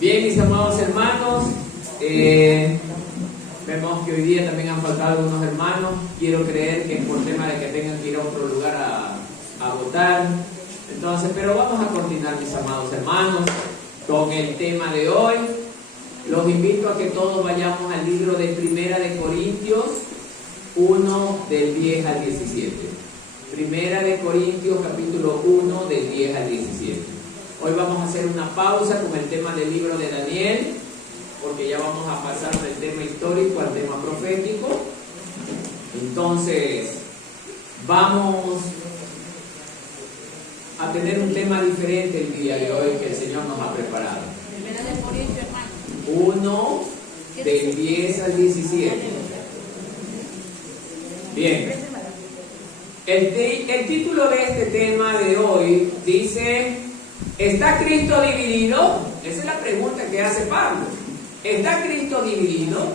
Bien, mis amados hermanos, vemos que hoy día también han faltado algunos hermanos. Quiero creer que es por tema de que tengan que ir a otro lugar a votar. Entonces, pero vamos a continuar, mis amados hermanos, con el tema de hoy. Los invito a que todos vayamos al libro de Primera de Corintios 1, del 10 al 17. Primera de Corintios, capítulo 1, del 10 al 17. Hoy vamos a hacer una pausa con el tema del libro de Daniel, porque ya vamos a pasar del tema histórico al tema profético. Entonces, vamos a tener un tema diferente el día de hoy que el Señor nos ha preparado. Primera de Corintios, hermano. 1, del 10 al 17. Bien. El título de este tema de hoy dice: ¿está Cristo dividido? Esa es la pregunta que hace Pablo. ¿Está Cristo dividido?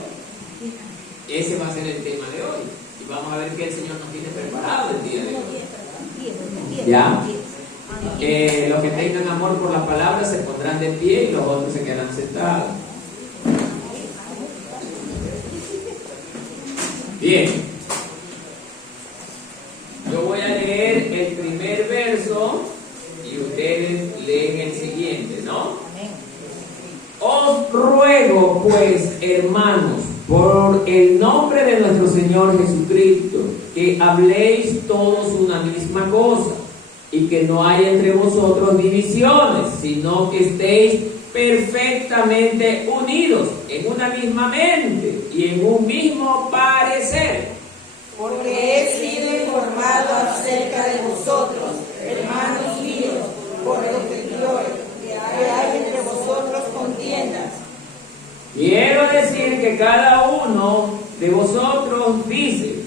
Ese va a ser el tema de hoy. Y vamos a ver qué el Señor nos tiene preparado el día de hoy. ¿Ya? Los que tengan amor por la palabra se pondrán de pie y los otros se quedarán sentados. Bien. Yo voy a leer el primer verso y ustedes leen el siguiente, ¿no? Os ruego, pues, hermanos, por el nombre de nuestro Señor Jesucristo, que habléis todos una misma cosa, y que no haya entre vosotros divisiones, sino que estéis perfectamente unidos en una misma mente y en un mismo parecer. Porque he sido informado acerca de vosotros, hermanos míos, por lo que hay entre vosotros contiendas. Quiero decir que cada uno de vosotros dice: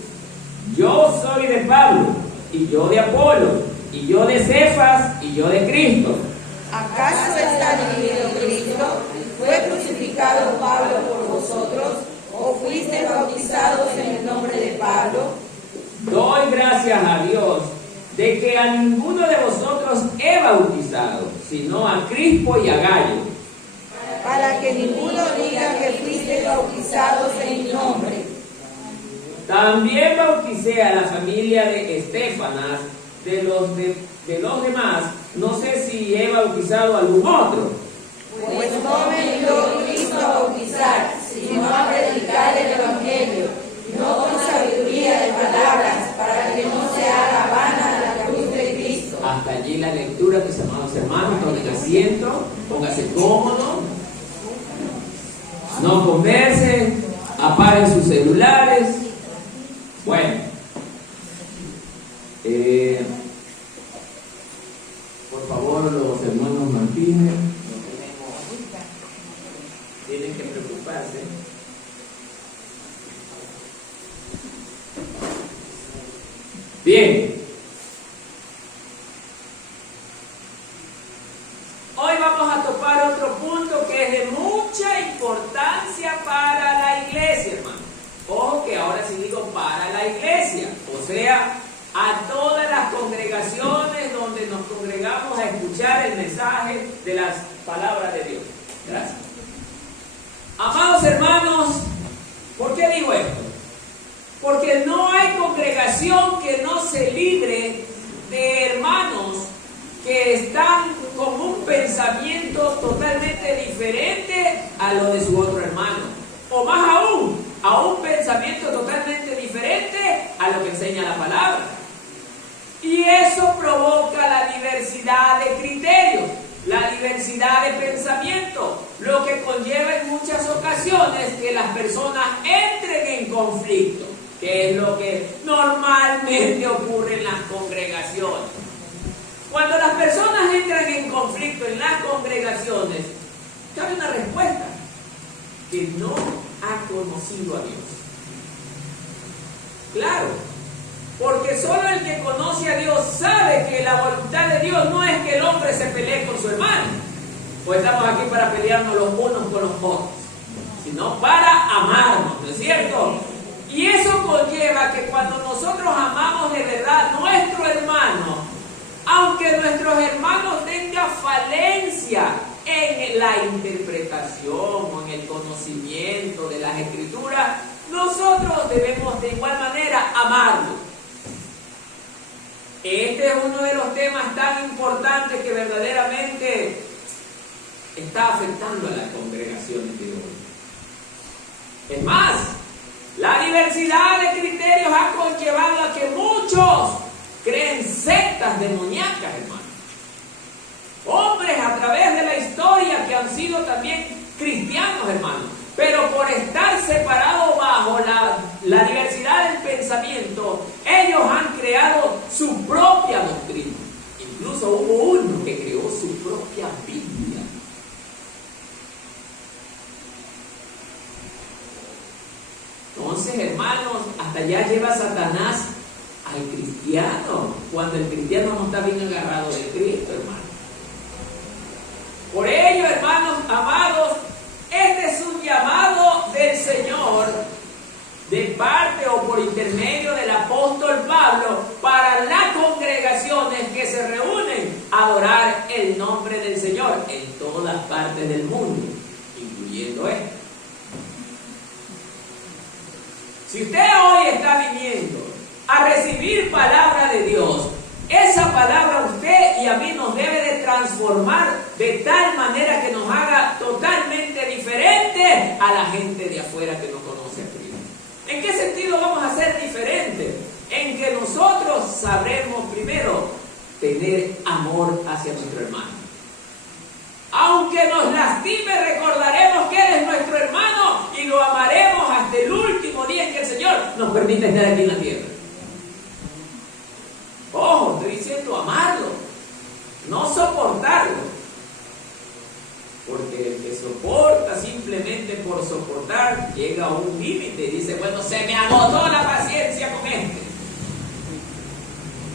yo soy de Pablo, y yo de Apolo, y yo de Cefas, y yo de Cristo. ¿Acaso está dividido Cristo? ¿Fue crucificado Pablo por vosotros? ¿O fuisteis bautizados en el nombre de Pablo? Doy gracias a Dios de que a ninguno de vosotros he bautizado, sino a Crispo y a Gallo, para que ninguno diga que fuisteis bautizados en mi nombre. También bauticé a la familia de Estéfanas. De los demás, no sé si he bautizado a algún otro. Pues no me envió Cristo a bautizar, sino a predicar el Evangelio, no con sabiduría de palabras, para que no se haga vana la cruz de Cristo. Hasta allí la lectura, mis amados hermanos. Tomen asiento, póngase cómodo, no conversen, apaguen sus celulares. Bueno, por favor, los hermanos Martínez, tienen que preocuparse. Bien. Hoy vamos a topar otro punto que es de mucha importancia para la iglesia, hermano. Ojo que ahora sí digo para la iglesia, o sea, a todas las congregaciones donde nos congregamos a escuchar el mensaje de las palabras de Dios. Gracias. Amados hermanos, ¿por qué digo esto? Porque no hay congregación que no se libre de hermanos que están con un pensamiento totalmente diferente a lo de su otro hermano, o más aún, a un pensamiento totalmente diferente a lo que enseña la palabra. Y eso provoca la diversidad de criterios, la diversidad de pensamiento, lo que conlleva en muchas ocasiones que las personas entren en conflicto, que es lo que normalmente ocurre en las congregaciones. Cuando las personas entran en conflicto en las congregaciones, cabe una respuesta: que no ha conocido a Dios. Claro, porque solo el que conoce a Dios sabe que la voluntad de Dios no es que el hombre se pelee con su hermano, o estamos aquí para pelearnos los unos con los otros, sino para amarnos, ¿no es cierto? Y eso conlleva que cuando nosotros amamos de verdad a nuestro hermano, aunque nuestros hermanos tengan falencia en la interpretación o en el conocimiento de las Escrituras, nosotros debemos de igual manera amarlo. Este es uno de los temas tan importantes que verdaderamente está afectando a las congregaciones de hoy. Es más, la diversidad de criterios ha conllevado a que muchos creen sectas demoníacas, hermanos. Hombres a través de la historia que han sido también cristianos, hermanos, pero por estar separados bajo la diversidad del pensamiento, ellos han creado su propia doctrina. Incluso hubo uno que creó su propia Biblia. Entonces, hermanos, hasta allá lleva Satanás al cristiano, cuando el cristiano no está bien agarrado de Cristo, hermano. Por ello, hermanos amados, este es un llamado del Señor, de parte o por intermedio del apóstol Pablo, para las congregaciones que se reúnen a adorar el nombre del Señor en todas partes del mundo, incluyendo esta. Si usted hoy está viniendo a recibir palabra de Dios, esa palabra a usted y a mí nos debe de transformar de tal manera que nos haga totalmente diferente a la gente de afuera que no conoce a Cristo. ¿En qué sentido vamos a ser diferentes? En que nosotros sabremos primero tener amor hacia nuestro hermano. Aunque nos lastime, recordaremos que Él es nuestro hermano y lo amaremos hasta el último día en que el Señor nos permita estar aquí en la tierra. Ojo, estoy diciendo amarlo, no soportarlo. Porque el que soporta simplemente por soportar llega a un límite y dice, bueno, se me agotó la paciencia con este.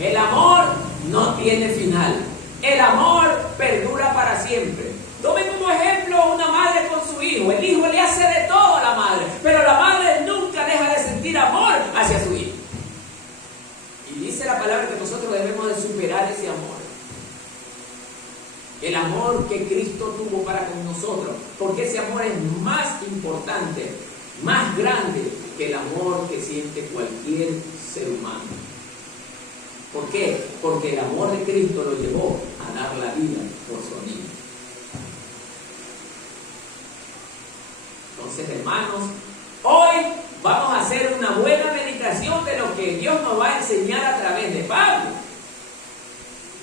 El amor no tiene final. El amor perdura para siempre. Tomen como ejemplo una madre con su hijo. El hijo le hace de todo a la madre, pero la madre nunca deja de sentir amor hacia su hijo. Y dice la palabra que nosotros debemos de superar ese amor. El amor que Cristo tuvo para con nosotros, porque ese amor es más importante, más grande que el amor que siente cualquier ser humano. ¿Por qué? Porque el amor de Cristo lo llevó a dar la vida por su amigo. Entonces, hermanos, hoy vamos a hacer una buena meditación de lo que Dios nos va a enseñar a través de Pablo.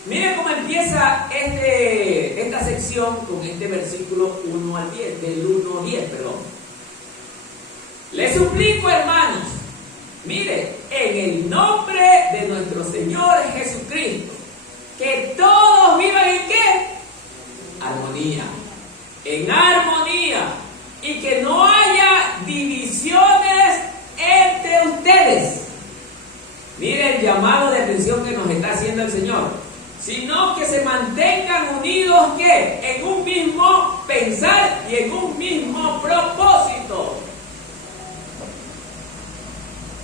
Miren cómo empieza esta sección con este versículo 1 al 10, del 1 al 10, perdón. Les suplico, hermanos, mire, en el nombre de nuestro Señor Jesucristo, que todos vivan ¿en qué? Armonía. En armonía. Y que no haya divisiones entre ustedes. Mire el llamado de atención que nos está haciendo el Señor. Sino que se mantengan unidos ¿qué? En un mismo pensar y en un mismo propósito.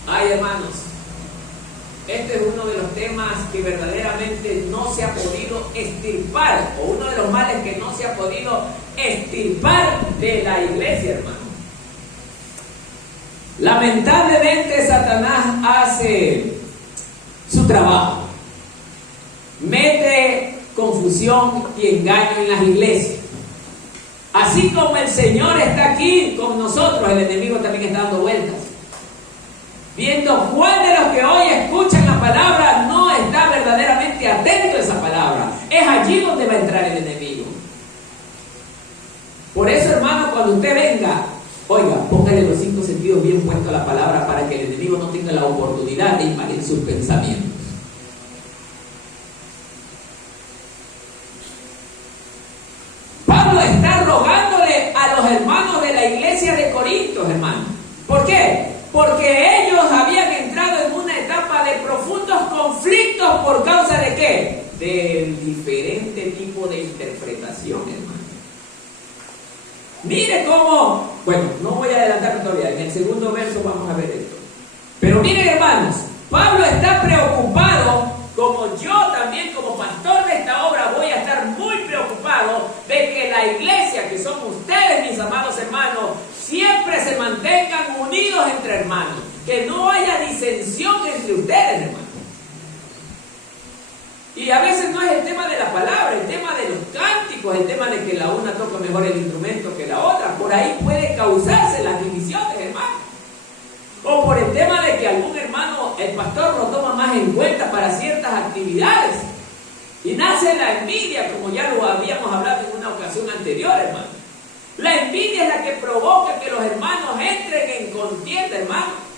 Ay, hermanos, este es uno de los temas que verdaderamente no se ha podido extirpar, o uno de los males que no se ha podido extirpar de la iglesia, hermano. Lamentablemente Satanás hace su trabajo, mete confusión y engaño en las iglesias. Así como el Señor está aquí con nosotros, el enemigo también está dando vueltas, viendo cuál de los que hoy escuchan la palabra no está verdaderamente atento a esa palabra. Es allí donde va a entrar el enemigo. Por eso, hermano, cuando usted venga, oiga, póngale los 5 sentidos bien puestos a la palabra para que el enemigo no tenga la oportunidad de invadir sus pensamientos. Pablo está rogándole a los hermanos de la iglesia de Corinto, hermano. ¿Por qué? Porque ellos habían entrado en una etapa de profundos conflictos por causa de ¿qué? Del diferente tipo de interpretación, hermano. Mire cómo, bueno, no voy a adelantar todavía, en el segundo verso vamos a ver esto. Pero miren, hermanos, Pablo está preocupado, como yo también como pastor de esta obra voy a estar muy preocupado de que la iglesia, que ustedes, mis amados hermanos, siempre se mantengan unidos entre hermanos, que no haya disensión entre ustedes, hermanos. Y a veces no es el tema de la palabra, el tema de los cánticos, el tema de que la una toca mejor el instrumento que la otra. Por ahí puede causarse las divisiones, hermano. O por el tema de que algún hermano, el pastor lo toma más en cuenta para ciertas actividades. Y nace la envidia, como ya lo habíamos hablado en una ocasión anterior, hermano. La envidia es la que provoca que los hermanos entren en contienda, hermano.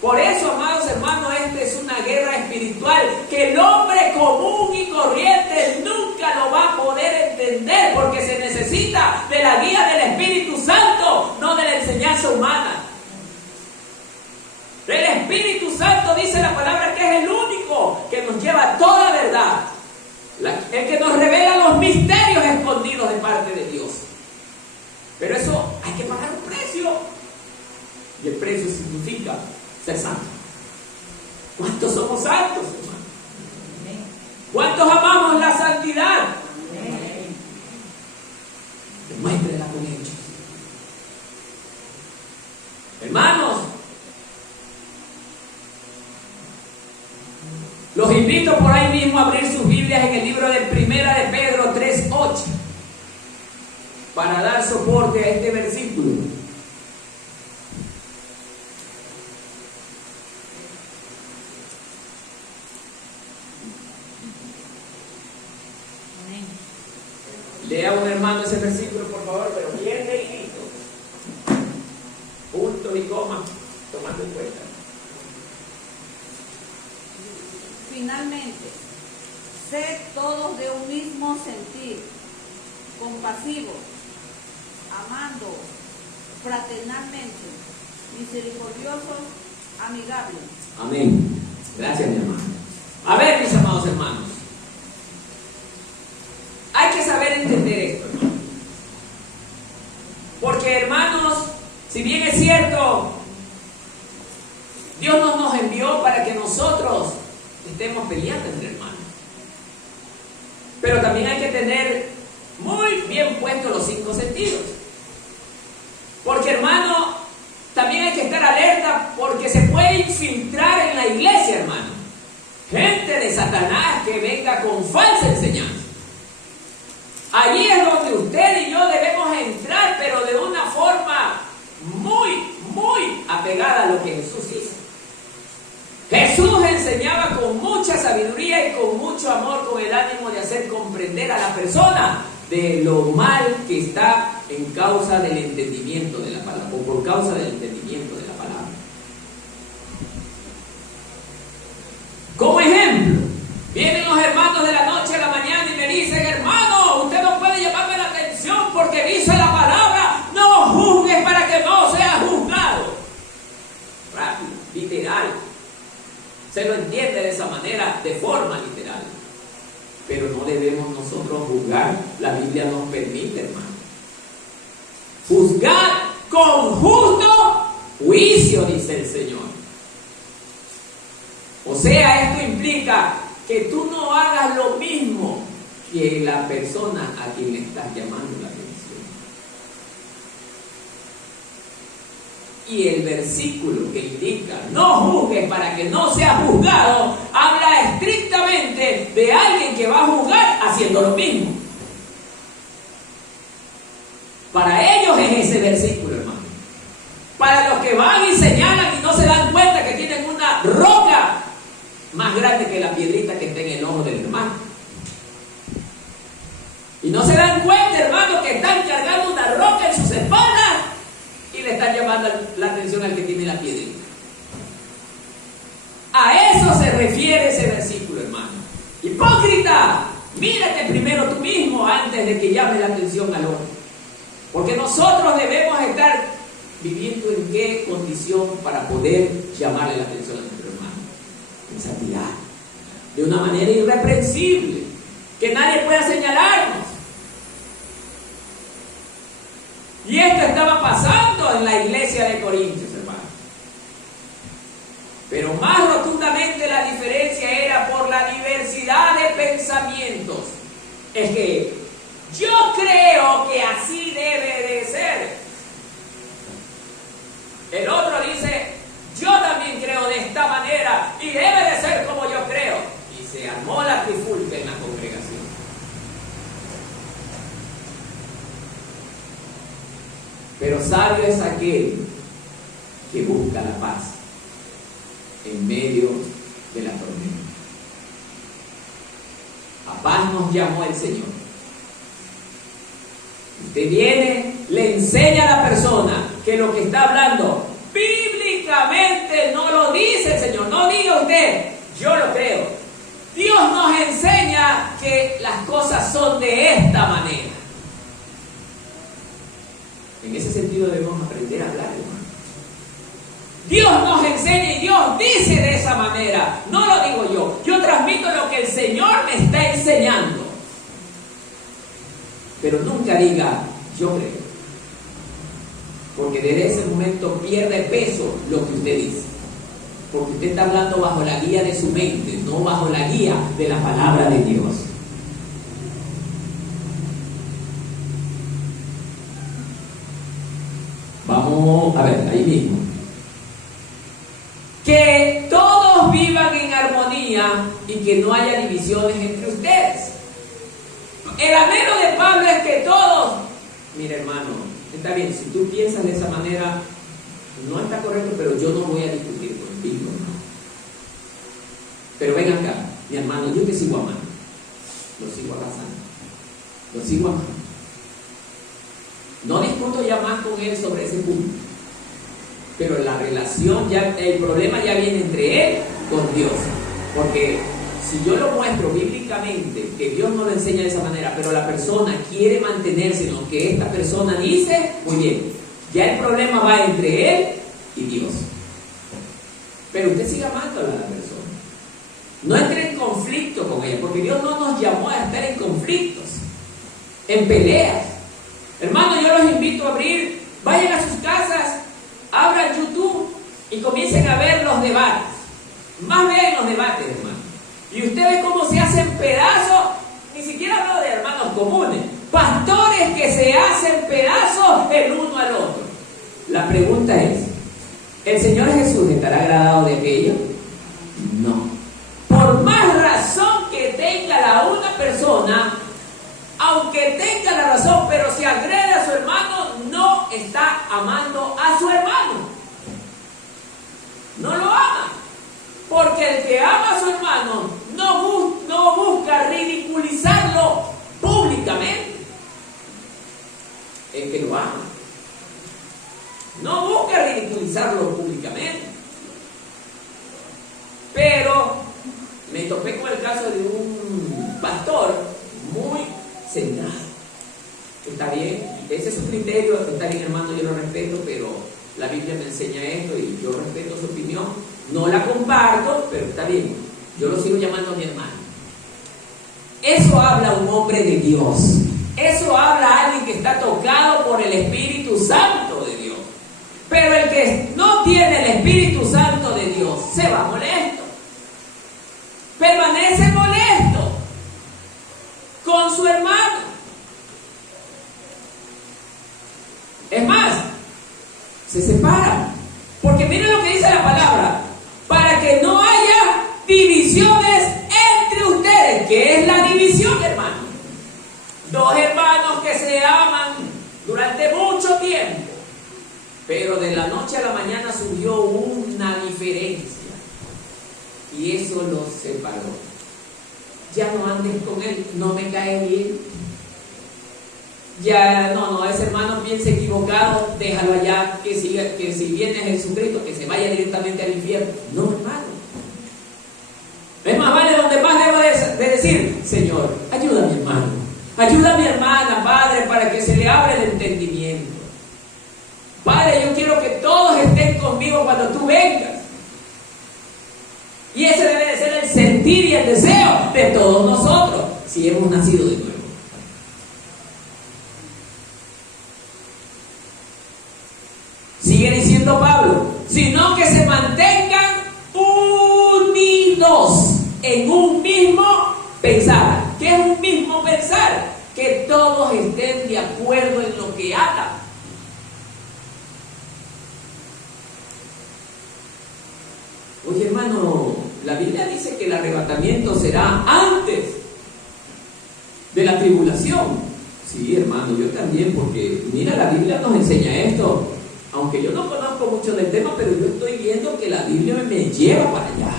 Por eso, amados hermanos, esta es una guerra espiritual que el hombre común y corriente nunca lo va a poder entender, porque se necesita de la guía del Espíritu Santo, no de la enseñanza humana. El Espíritu Santo, dice la palabra, que es el único que nos lleva a toda verdad, el que nos revela los misterios escondidos de parte de Dios. Pero eso hay que pagar un precio, y el precio significa ser santo. ¿Cuántos somos santos, hermano? ¿Cuántos amamos la santidad? Demuéstrenla con hechos. Hermanos, los invito por ahí mismo a abrir sus Biblias en el libro de Primera de Pedro 3:8 para dar soporte a este versículo. Lea un hermano ese versículo, por favor, pero bien leído. Puntos y comas, tomando en cuenta. Finalmente, sed todos de un mismo sentir, compasivos, amando fraternalmente, misericordiosos, amigables. Amén. Gracias, mi hermano. A ver, mis amados hermanos, hay que saber entender esto, hermano. Porque, hermanos, si bien es cierto, Dios no nos envió para que nosotros estemos peleando entre hermanos. Pero también hay que tener muy bien puestos los 5 sentidos. Porque, hermano, también hay que estar alerta, porque se puede infiltrar en la iglesia, hermano, gente de Satanás que venga con falsa enseñanza. Allí es donde usted y yo debemos entrar, pero de una forma muy apegada a lo que Jesús hizo. Jesús enseñaba con mucha sabiduría y con mucho amor, con el ánimo de hacer comprender a la persona de lo mal que está en causa del entendimiento de la palabra, o por causa del entendimiento de la palabra. Como ejemplo, vienen los hermanos de la noche a la mañana y me dicen: hermano, usted no puede llamarme la atención porque dice la palabra, no juzgues para que no seas juzgado. Rápido, literal. Se lo entiende de esa manera, de forma literal. Pero no debemos nosotros juzgar. La Biblia nos permite, hermano. Juzgar con justo juicio, dice el Señor. O sea, esto implica que tú no hagas lo mismo que la persona a quien le estás llamando la atención. Y el versículo que indica no juzgues para que no seas juzgado habla estrictamente de alguien que va a juzgar haciendo lo mismo. Para ellos es ese versículo, hermano. Para los que van y señalan y no se dan cuenta que tienen una roca más grande que la piedrita que está en el ojo del hermano. Y no se dan cuenta, hermano, que están cargando una roca en sus espaldas y le están llamando la atención al que tiene la piedrita. A eso se refiere ese versículo, hermano. Hipócrita, mírate primero tú mismo antes de que llame la atención al otro. Porque nosotros debemos estar viviendo en qué condición para poder llamarle la atención a nuestro hermano. En santidad, de una manera irreprensible, que nadie pueda señalarnos. Y esto estaba pasando en la iglesia de Corintios, hermano. Pero más rotundamente la diferencia era por la diversidad de pensamientos. Es que yo creo que así debe de ser. El otro dice, yo también creo de esta manera y debe de ser como yo creo. Y se armó la trifulca en la congregación. Pero sabio es aquel que busca la paz en medio de la tormenta. A paz nos llamó el Señor. Usted viene, le enseña a la persona que lo que está hablando bíblicamente no lo dice el Señor. No diga usted, yo lo creo. Dios nos enseña que las cosas son de esta manera. En ese sentido debemos aprender a hablar, hermano. Dios nos enseña y Dios dice de esa manera. No lo digo yo. Yo transmito lo que el Señor me está enseñando. Pero nunca diga, yo creo. Porque desde ese momento pierde peso lo que usted dice. Porque usted está hablando bajo la guía de su mente, no bajo la guía de la palabra de Dios. Vamos a ver, ahí mismo. Que todos vivan en armonía y que no haya divisiones entre ustedes. El anhelo de Pablo es que todos, mira hermano, está bien, si tú piensas de esa manera, no está correcto, pero yo no voy a discutir contigo, ¿no? Pero ven acá, mi hermano, yo te sigo amando, lo sigo abrazando, lo sigo amando. No discuto ya más con él sobre ese punto, pero la relación, ya, el problema ya viene entre él con Dios, porque si yo lo muestro bíblicamente, que Dios no lo enseña de esa manera, pero la persona quiere mantenerse en lo que esta persona dice, muy bien, ya el problema va entre él y Dios. Pero usted siga amando a la persona. No entre en conflicto con ella, porque Dios no nos llamó a estar en conflictos, en peleas. Hermano, yo los invito a abrir, vayan a sus casas, abran YouTube y comiencen a ver los debates. Más vean los debates, hermano. Y usted ve cómo se hacen pedazos, ni siquiera hablo de hermanos comunes, pastores que se hacen pedazos el uno al otro. La pregunta es, ¿el Señor Jesús estará agradado de aquello? No. Por más razón que tenga la una persona, aunque tenga la razón, pero si agrede a su hermano, no está amando a su hermano. No lo ama. Porque el que ama a su hermano no busca ridiculizarlo públicamente. El que lo ama no busca ridiculizarlo públicamente. Pero me topé con el caso de un pastor muy centrado. Está bien, ese es su criterio, está bien hermano, yo lo respeto, pero la Biblia me enseña esto y yo respeto su opinión. No la comparto, pero está bien. Yo lo sigo llamando a mi hermano. Eso habla un hombre de Dios. Eso habla a alguien que está tocado por el Espíritu Santo de Dios. Pero el que no tiene el Espíritu Santo de Dios se va molesto. Permanece molesto con su hermano. Es más, se separan. Porque miren lo que dice la palabra. Para que no haya divisiones entre ustedes. ¿Qué es la división, hermano? Dos hermanos que se aman durante mucho tiempo, pero de la noche a la mañana surgió una diferencia y eso los separó. Ya no andes con él, no me cae bien. Ya no, ese hermano piensa equivocado, déjalo allá, que si viene Jesucristo, que se vaya directamente al infierno. No, hermano. Es más vale donde más debo de decir, Señor, ayuda a mi hermano, ayuda a mi hermana, Padre, para que se le abra el entendimiento. Padre, yo quiero que todos estén conmigo cuando tú vengas. Y ese debe de ser el sentir y el deseo de todos nosotros, si hemos nacido de nuevo. Sigue diciendo Pablo, sino que se mantengan unidos en un mismo pensar. ¿Qué es un mismo pensar? Que todos estén de acuerdo en lo que hagan. Oye, hermano, la Biblia dice que el arrebatamiento será antes de la tribulación. Sí, hermano, yo también, porque mira, la Biblia nos enseña esto. Aunque yo no conozco mucho del tema, pero yo estoy viendo que la Biblia me lleva para allá.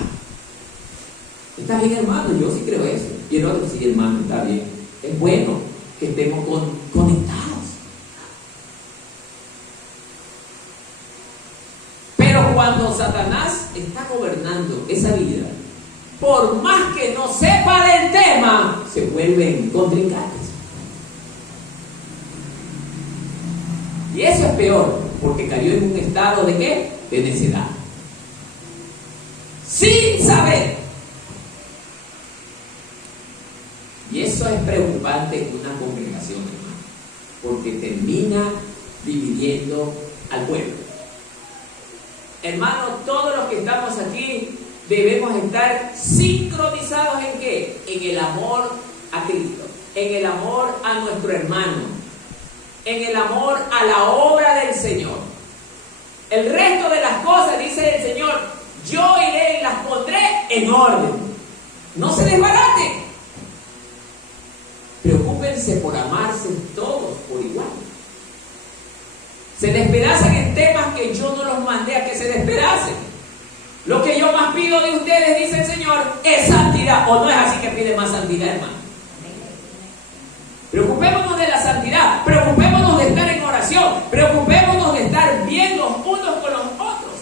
Está bien, hermano, yo sí creo eso. Y el otro, sí, hermano, está bien. Es bueno que estemos conectados. Pero cuando Satanás está gobernando esa vida, por más que no sepa del tema, se vuelven contrincantes. Y eso es peor, porque cayó en un estado de ¿qué? De necedad. Sin saber. Y eso es preocupante en una congregación, hermano, porque termina dividiendo al pueblo. Hermano, todos los que estamos aquí debemos estar sincronizados ¿en qué? En el amor a Cristo, en el amor a nuestro hermano, en el amor a la obra del Señor. El resto de las cosas, dice el Señor, yo iré y las pondré en orden. No se desbaraten. Preocúpense por amarse todos por igual. Se despedazan en temas que yo no los mandé a que se despedacen. Lo que yo más pido de ustedes, dice el Señor, es santidad. ¿O no es así que pide más santidad, hermano? Preocupémonos de la santidad, preocupémonos de estar en oración, preocupémonos de estar bien los unos con los otros.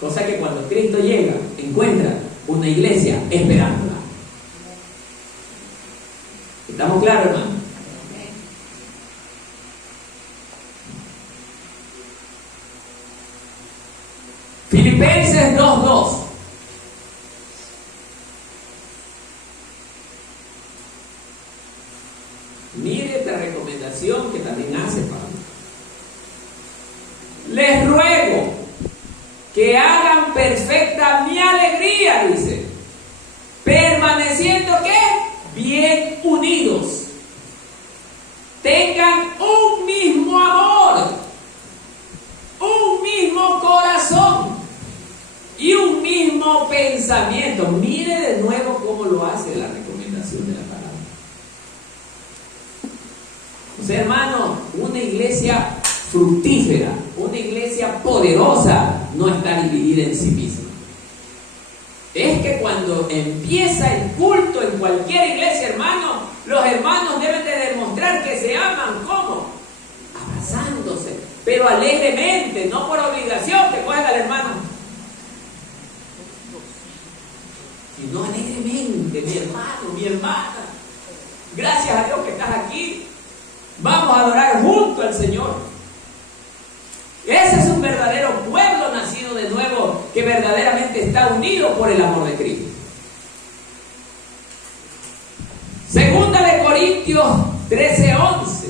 Cosa que cuando Cristo llega, encuentra una iglesia esperándola. ¿Estamos claros, hermano? Filipenses 2:2. Mire esta recomendación que también hace Pablo. Les ruego que hagan perfecta mi alegría, dice, permaneciendo ¿qué? Bien unidos. Tengan un mismo amor, un mismo corazón y un mismo pensamiento. Mire de nuevo cómo lo hace la recomendación de la palabra. O sea, hermano, una iglesia fructífera, una iglesia poderosa, no está dividida en sí misma. Es que cuando empieza el culto en cualquier iglesia, hermano, los hermanos deben de demostrar que se aman. ¿Cómo? Abrazándose, pero alegremente, no por obligación, que cogen al hermano, sino alegremente. Mi hermano, mi hermana, gracias a Dios que estás aquí. Vamos a adorar junto al Señor. Ese es un verdadero pueblo nacido de nuevo, que verdaderamente está unido por el amor de Cristo. Segunda de Corintios 13:11.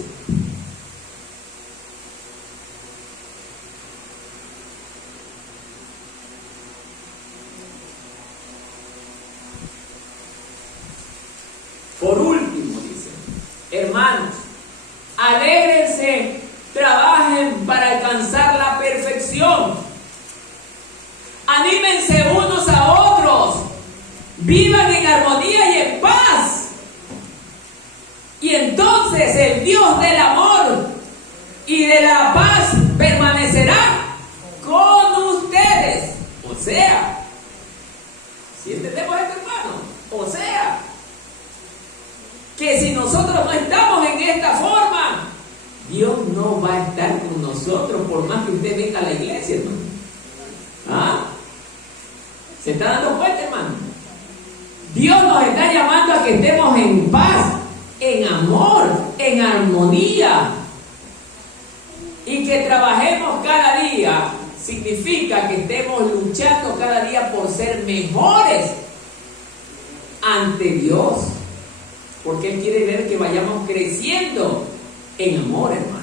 Por último, dice, hermanos, alégrense, trabajen para alcanzar la perfección. Anímense unos a otros, vivan en armonía y en paz. Y entonces el Dios del amor y de la paz permanecerá con ustedes. O sea, si entendemos esto, hermano, o sea, que si nosotros no estamos en esta forma, Dios no va a estar con nosotros por más que usted venga a la iglesia, hermano. ¿Ah? ¿Se está dando cuenta, hermano? Dios nos está llamando a que estemos en paz, en amor, en armonía. Y que trabajemos cada día significa que estemos luchando cada día por ser mejores ante Dios. Porque Él quiere ver que vayamos creciendo en amor, hermano.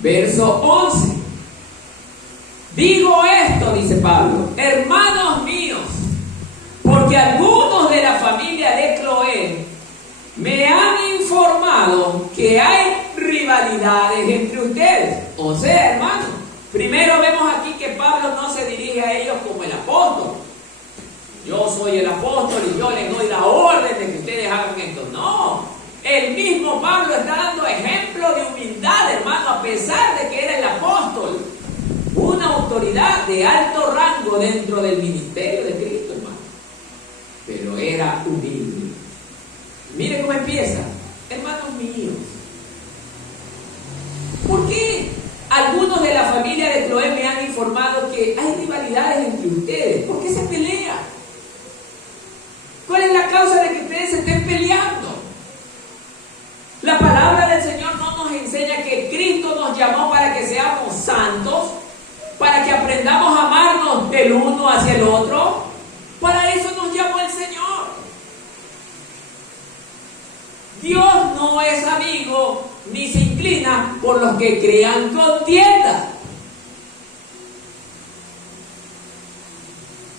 Verso 11. Digo esto, dice Pablo, hermanos míos, porque algunos de la familia de Cloé me han informado que hay rivalidades entre ustedes. O sea, hermanos, primero vemos aquí que Pablo no se dirige a ellos como el apóstol. Yo soy el apóstol y yo les doy la orden de que ustedes hagan esto. No, el mismo Pablo está dando ejemplo de humildad, hermano, a pesar de que era el apóstol, una autoridad de alto rango dentro del ministerio de Cristo, hermano, pero era humilde. Mire cómo empieza, hermanos míos. ¿Por qué algunos de la familia de Cloé me han informado que hay rivalidades entre ustedes? ¿Por qué se pelean? ¿Cuál es la causa de que ustedes se estén peleando? La palabra del Señor no nos enseña que Cristo nos llamó para que seamos santos, para que aprendamos a amarnos del uno hacia el otro. Para eso nos llamó el Señor. Dios no es amigo ni se inclina por los que crean contiendas.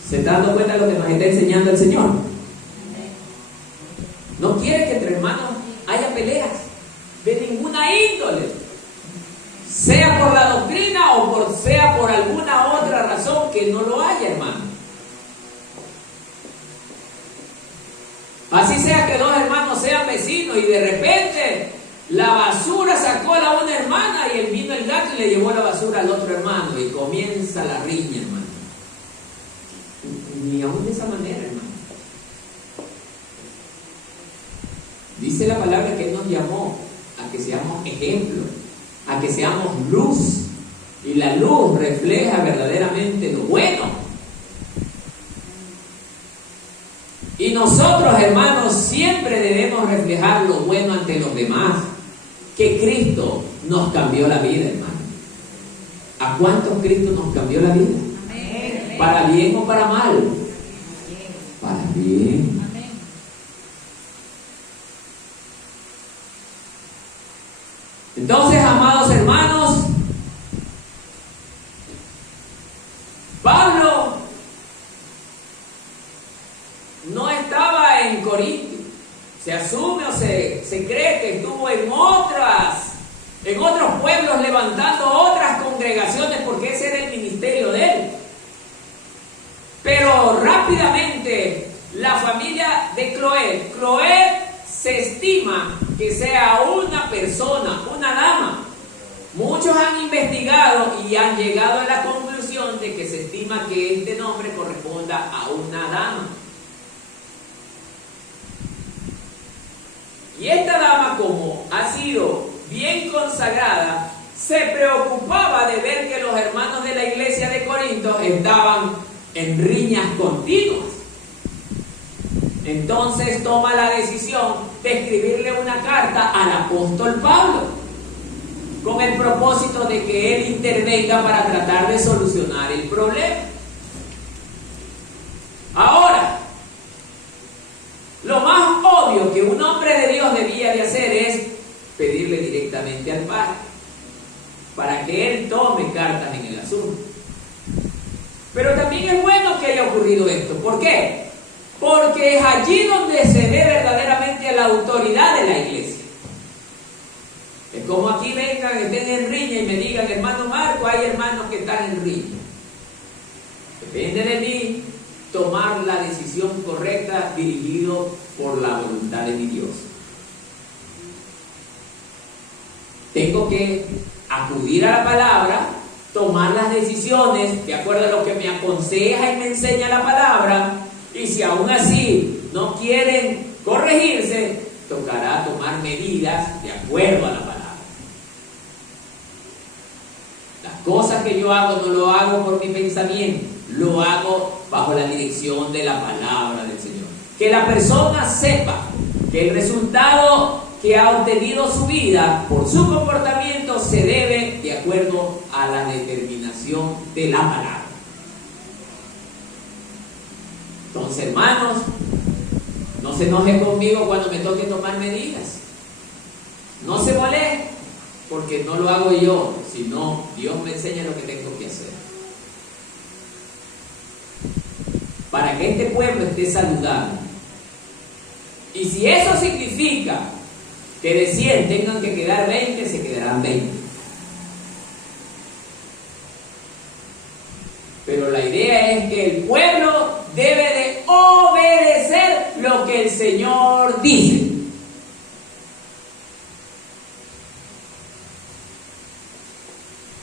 ¿Se está dando cuenta de lo que nos está enseñando el Señor? No quiere que entre hermanos haya peleas de ninguna índole, sea por la doctrina o sea por alguna otra razón que no lo haya, hermano. Así sea que dos hermanos sean vecinos y de repente la basura sacó a la una hermana y vino el gato y le llevó la basura al otro hermano y comienza la riña, hermano. Ni aún de esa manera, hermano. Dice la palabra que Él nos llamó a que seamos ejemplo, a que seamos luz, y la luz refleja verdaderamente lo bueno. Y nosotros, hermanos, siempre debemos reflejar lo bueno ante los demás, que Cristo nos cambió la vida, hermano. ¿A cuántos Cristo nos cambió la vida? Amén. ¿Para bien o para mal? Para bien. Amén. Entonces, amados hermanos, Pablo no estaba en Corinto. Se asume o se cree que estuvo en otros pueblos levantando otras congregaciones porque ese era el ministerio de él. Pero rápidamente la familia de Cloé se estima que sea una persona, una dama. Muchos han investigado y han llegado a la conclusión de que se estima que este nombre corresponda a una dama. Y esta dama, como ha sido bien consagrada, se preocupaba de ver que los hermanos de la iglesia de Corinto estaban en riñas continuas. Entonces toma la decisión de escribirle una carta al apóstol Pablo, con el propósito de que él intervenga para tratar de solucionar el problema. Ahora, lo más obvio que un hombre de Dios debía de hacer es pedirle directamente al Padre para que él tome cartas en el asunto. Pero también es bueno que haya ocurrido esto. ¿Por qué? Porque es allí donde se ve verdaderamente la autoridad de la iglesia. Es como aquí vengan, estén en riña y me digan, hermano Marco, hay hermanos que están en riña. Depende de mí tomar la decisión correcta dirigido por la voluntad de mi Dios. Tengo que acudir a la palabra, tomar las decisiones de acuerdo a lo que me aconseja y me enseña la palabra, y si aún así no quieren corregirse, tocará tomar medidas de acuerdo a la palabra. Las cosas que yo hago no lo hago por mi pensamiento, lo hago bajo la dirección de la palabra del Señor. Que la persona sepa que el resultado que ha obtenido su vida por su comportamiento se debe de acuerdo a la determinación de la palabra. Entonces, hermanos, no se enoje conmigo cuando me toque tomar medidas. No se moleste, porque no lo hago yo, sino Dios me enseña lo que tengo que hacer. para que este pueblo esté saludable. Y si eso significa que de 100 tengan que quedar 20, se quedarán 20. Pero la idea es que el pueblo debe de obedecer lo que el Señor dice.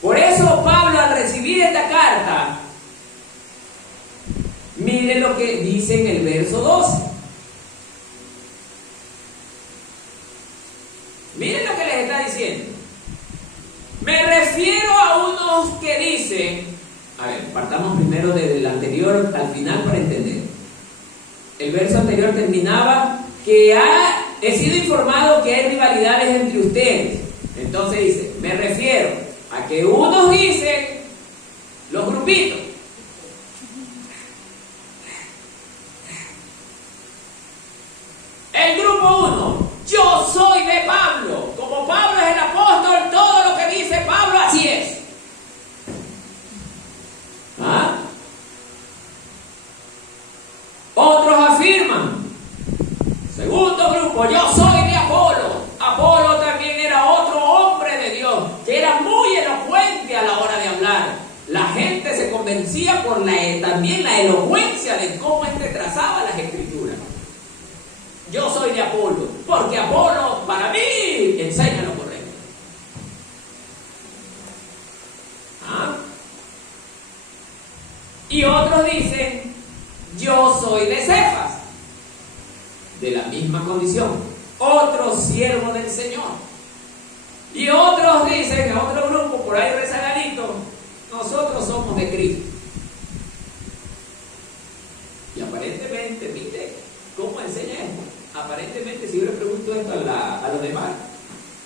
Por eso Pablo, al recibir esta carta, mire lo que dice en el verso 12. Miren lo que les está diciendo. Me refiero a unos que dicen, a ver, partamos primero desde el anterior al final para entender. El verso anterior terminaba que he sido informado que hay rivalidades entre ustedes. Entonces dice, me refiero a que unos dicen, los grupitos, el grupo 1, yo soy de Pablo. Como Pablo es el apóstol, todo lo que dice Pablo, así es. ¿Ah? Otros afirman, segundo grupo, yo soy de Apolo. Apolo también era otro hombre de Dios, que era muy elocuente a la hora de hablar. La gente se convencía por también la elocuencia de cómo trazaba las escrituras. Yo soy de Apolo, porque Apolo para mí enseña lo correcto. ¿Ah? Y otros dicen, yo soy de Cefas, de la misma condición, otro siervo del Señor. Y otros dicen, otro grupo por ahí rezagadito, nosotros somos de Cristo. Y aparentemente, mire cómo enseña esto. Aparentemente, si yo le pregunto esto a los demás,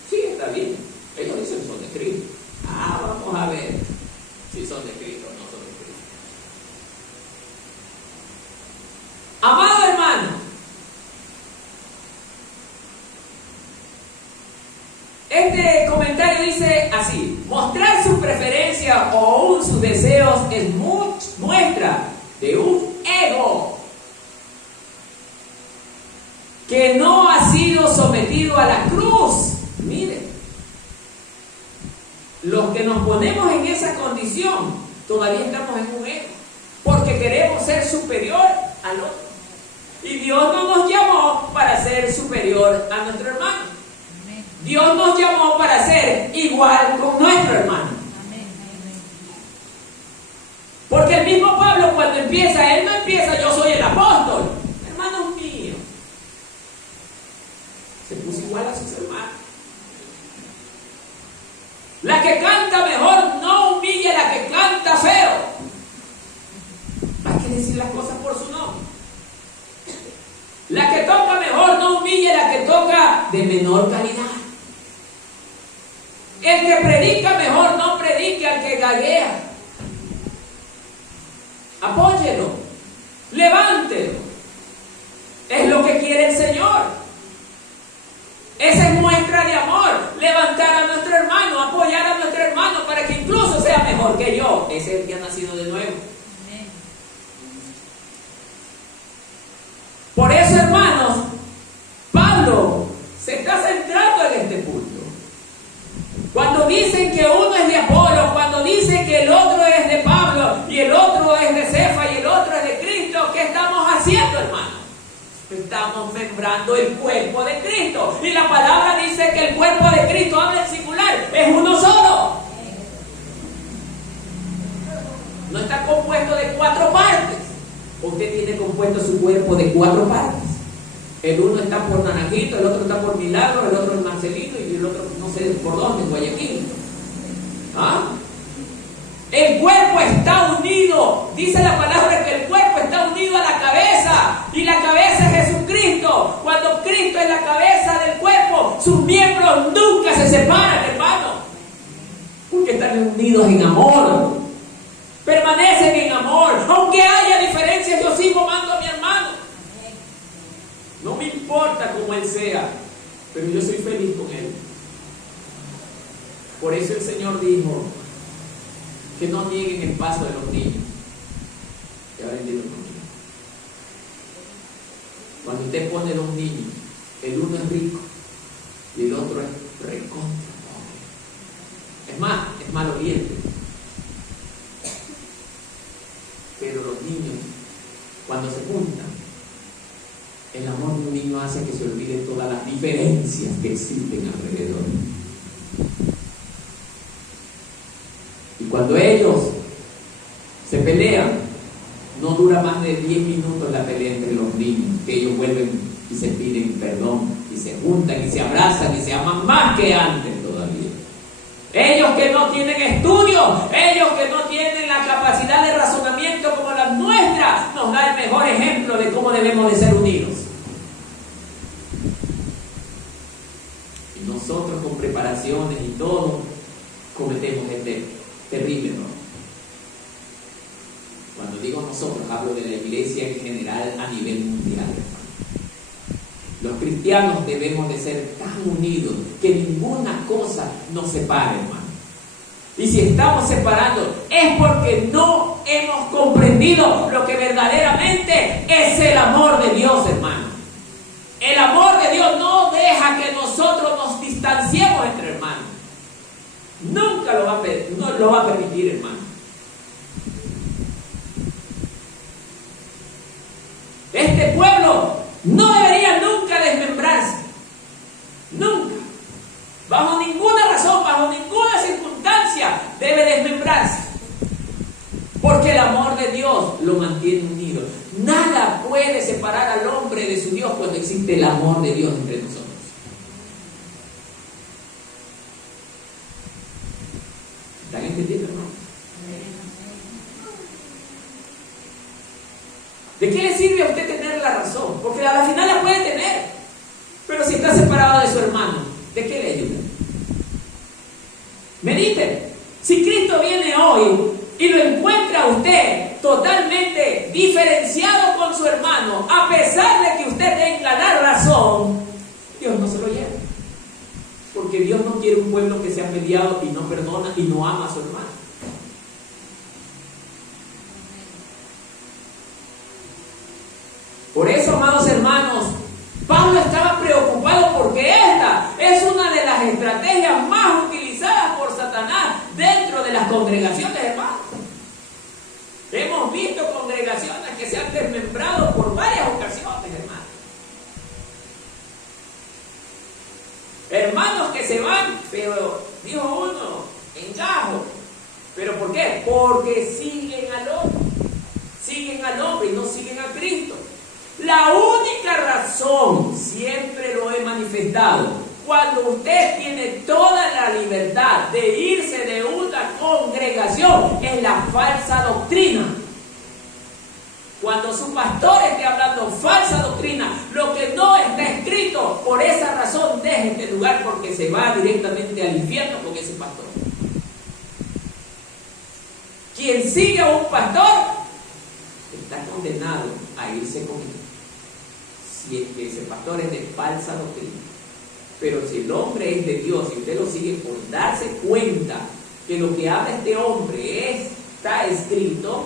sí, está bien. Ellos dicen son de Cristo. Vamos a ver si son de Cristo o no son de Cristo. Amado hermano, este comentario dice así: mostrar su preferencia o aún sus deseos es muestra de un ego que no ha sido sometido a la cruz. Miren, los que nos ponemos en esa condición todavía estamos en un ego, porque queremos ser superior al otro. Y Dios no nos llamó para ser superior a nuestro hermano. Dios nos llamó para ser igual con nuestro hermano. Porque el mismo Pablo, cuando empieza, él no empieza, yo soy el apóstol. Hermanos míos, se puso igual a sus hermanos. La que canta mejor no humilla a la que canta feo. Hay que decir las cosas por su nombre. La que toca mejor no humilla a la que toca de menor calidad. El que predica mejor no predique al que gaguea. Apóyelo, levántelo. Es lo que quiere el Señor. Esa es muestra de amor, levantar a nuestro hermano, apoyar a nuestro hermano para que incluso sea mejor que yo. Ese es el que ha nacido de nuevo. Por eso, hermanos, Pablo se está centrando en este punto. Cuando dicen que uno es de Apolo, cuando dicen que el otro es de Pablo y el otro es de Cefas y el otro es de Cristo, ¿qué estamos haciendo, hermanos? Estamos membrando el cuerpo de Cristo. Y la palabra dice que el cuerpo de Cristo, habla en singular, es uno solo. No está compuesto de 4 partes. Usted tiene compuesto su cuerpo de 4 partes. El uno está por Naranjito, el otro está por Milagro, el otro en Marcelino y el otro no sé por dónde, en Guayaquil. ¿Ah? El cuerpo está unido. Dice la palabra que el cuerpo está unido a la cabeza. Y la cabeza es Jesucristo. Cuando Cristo es la cabeza del cuerpo, sus miembros nunca se separan, hermano. Porque están unidos en amor. Permanecen en amor. Aunque haya diferencias, yo sigo amando a mi hermano. No me importa cómo él sea, pero yo soy feliz con él. Por eso el Señor dijo que no nieguen el paso de los niños. Y ahora entiendo conmigo. Cuando usted pone dos niños, el uno es rico y el otro es recontra pobre. Es más, es maloliente. Pero los niños, cuando se juntan, el amor de un niño hace que se olvide todas las diferencias que existen alrededor. Y cuando ellos se pelean, no dura más de 10 minutos la pelea entre los niños, que ellos vuelven y se piden perdón, y se juntan, y se abrazan, y se aman más que antes todavía. Ellos que no tienen estudios, ellos que no tienen la capacidad de razonamiento como la nuestra, nos da el mejor ejemplo de cómo debemos de ser unidos. Y nosotros con preparaciones y todo, cometemos este terrible error. Cuando digo nosotros, hablo de la iglesia en general a nivel mundial. Los cristianos debemos de ser tan unidos que ninguna cosa nos separe, hermano. Y si estamos separando es porque no hemos comprendido lo que verdaderamente es el amor de Dios, hermano. El amor de Dios no deja que nosotros nos distanciemos entre hermanos. Nunca lo va a permitir, hermano. Este pueblo no debería nunca desmembrarse. Nunca. Bajo ninguna razón, bajo ninguna circunstancia debe desmembrarse. Porque el amor de Dios lo mantiene unido. Nada puede separar al hombre de su Dios cuando existe el amor de Dios entre nosotros. ¿Están entendiendo, hermano? ¿De qué le sirve a usted tener la razón? Porque a la final la puede tener. Pero si está separado de su hermano, ¿de qué le ayuda? Medite. Si Cristo viene hoy y lo encuentra a usted totalmente diferenciado con su hermano, a pesar de que usted tenga la razón, Dios no se lo lleva. Porque Dios no quiere un pueblo que sea peleado y no perdona y no ama a su hermano. Por eso, amados hermanos, Pablo estaba preocupado porque esta es una de las estrategias más utilizadas por Satanás dentro de las congregaciones, hermanos. Hemos visto congregaciones que se han desmembrado por varias ocasiones, hermanos. Hermanos que se van, pero dijo uno, en gajo. ¿Pero por qué? Porque siguen al hombre y no siguen a Cristo. La única razón, siempre lo he manifestado, cuando usted tiene toda la libertad de irse de una congregación, es la falsa doctrina. Cuando su pastor esté hablando falsa doctrina, lo que no está escrito, por esa razón deje este lugar porque se va directamente al infierno con ese pastor. Quien sigue a un pastor está condenado a irse con él. Si es que ese pastor es de falsa doctrina. Pero si el hombre es de Dios y usted lo sigue por darse cuenta que lo que habla este hombre está escrito,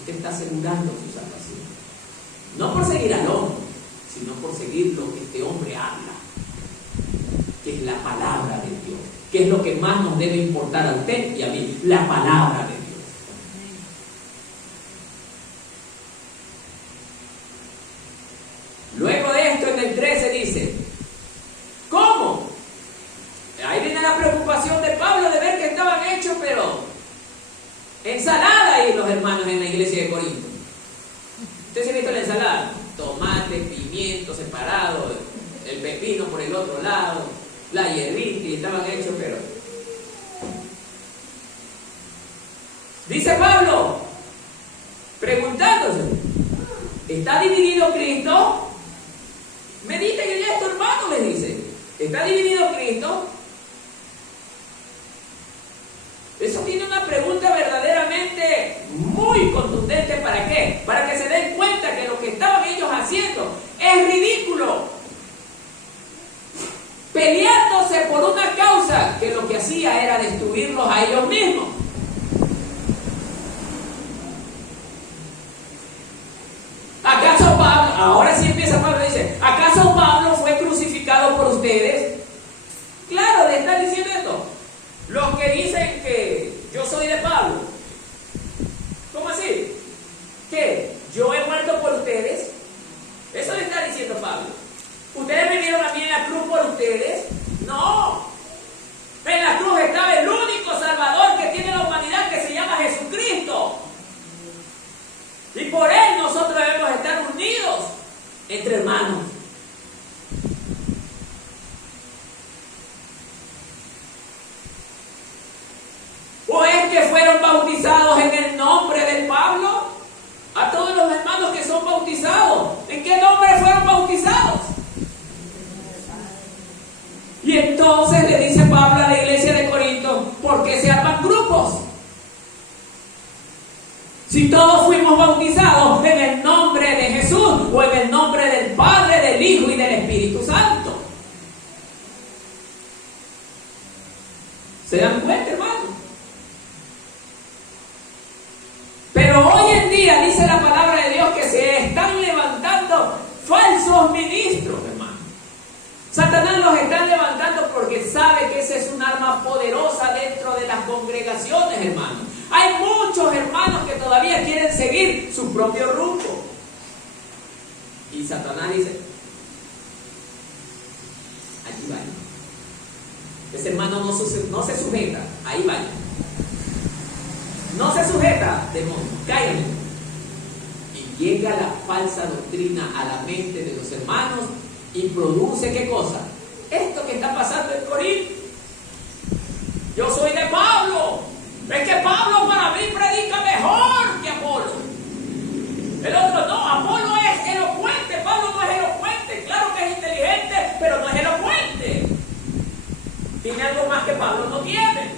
usted está asegurando su salvación. No por seguir al hombre, sino por seguir lo que este hombre habla, que es la palabra de Dios, que es lo que más nos debe importar a usted y a mí, la palabra de Dios. Luego de esto, en el 13 dice, ¿cómo? Ahí viene la preocupación de Pablo de ver que estaban hechos, pero ensalada ahí los hermanos en la iglesia de Corinto. ¿Usted se ha visto la ensalada? Tomate, pimiento separado, el pepino por el otro lado, la hierbita, y estaban hechos, pero... Dice Pablo, preguntándose, ¿está dividido Cristo? Mediten en esto, hermano, le dice. ¿Está dividido Cristo? Eso tiene una pregunta verdaderamente muy contundente. ¿Para qué? Para que se den cuenta que lo que estaban ellos haciendo es ridículo. Peleándose por una causa que lo que hacía era destruirlos a ellos mismos. ¿Acaso Pablo? Ahora sí empieza Pablo. Si todos fuimos bautizados en el nombre de Jesús o en el nombre del Padre, del Hijo y del Espíritu Santo. ¿Se dan cuenta, hermano? Pero hoy en día dice la palabra de Dios que se están levantando falsos ministros, hermano. Satanás los está levantando porque sabe que esa es un arma poderosa dentro de las congregaciones, hermano. Hay muchos hermanos que todavía quieren seguir su propio rumbo. Y Satanás dice, allí vaya. Ese hermano no se sujeta, ahí vaya. No se sujeta, demonio, cállate. Y llega la falsa doctrina a la mente de los hermanos y produce ¿qué cosa? Esto que está pasando en Corinto. Yo soy de Pablo. Es que Pablo para mí predica mejor que Apolo. El otro no, Apolo es elocuente, Pablo no es elocuente. Claro que es inteligente, pero no es elocuente. Tiene algo más que Pablo no tiene.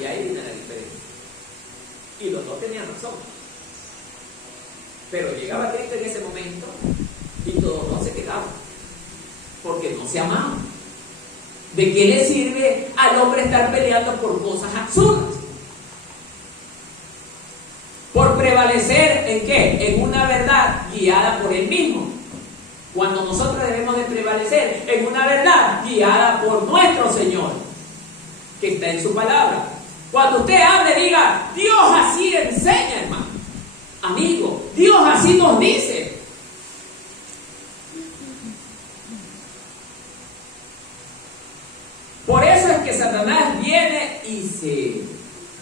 Y ahí viene la diferencia. Y los dos tenían razón. Pero llegaba Cristo en ese momento y todos dos se quedaban. Porque no se amaban. ¿De qué le sirve al hombre estar peleando por cosas absurdas? Por prevalecer ¿en qué? En una verdad guiada por él mismo. Cuando nosotros debemos de prevalecer en una verdad guiada por nuestro Señor, que está en su palabra. Cuando usted hable, diga, Dios así enseña, hermano. Amigo, Dios así nos dice. Por eso es que Satanás viene y se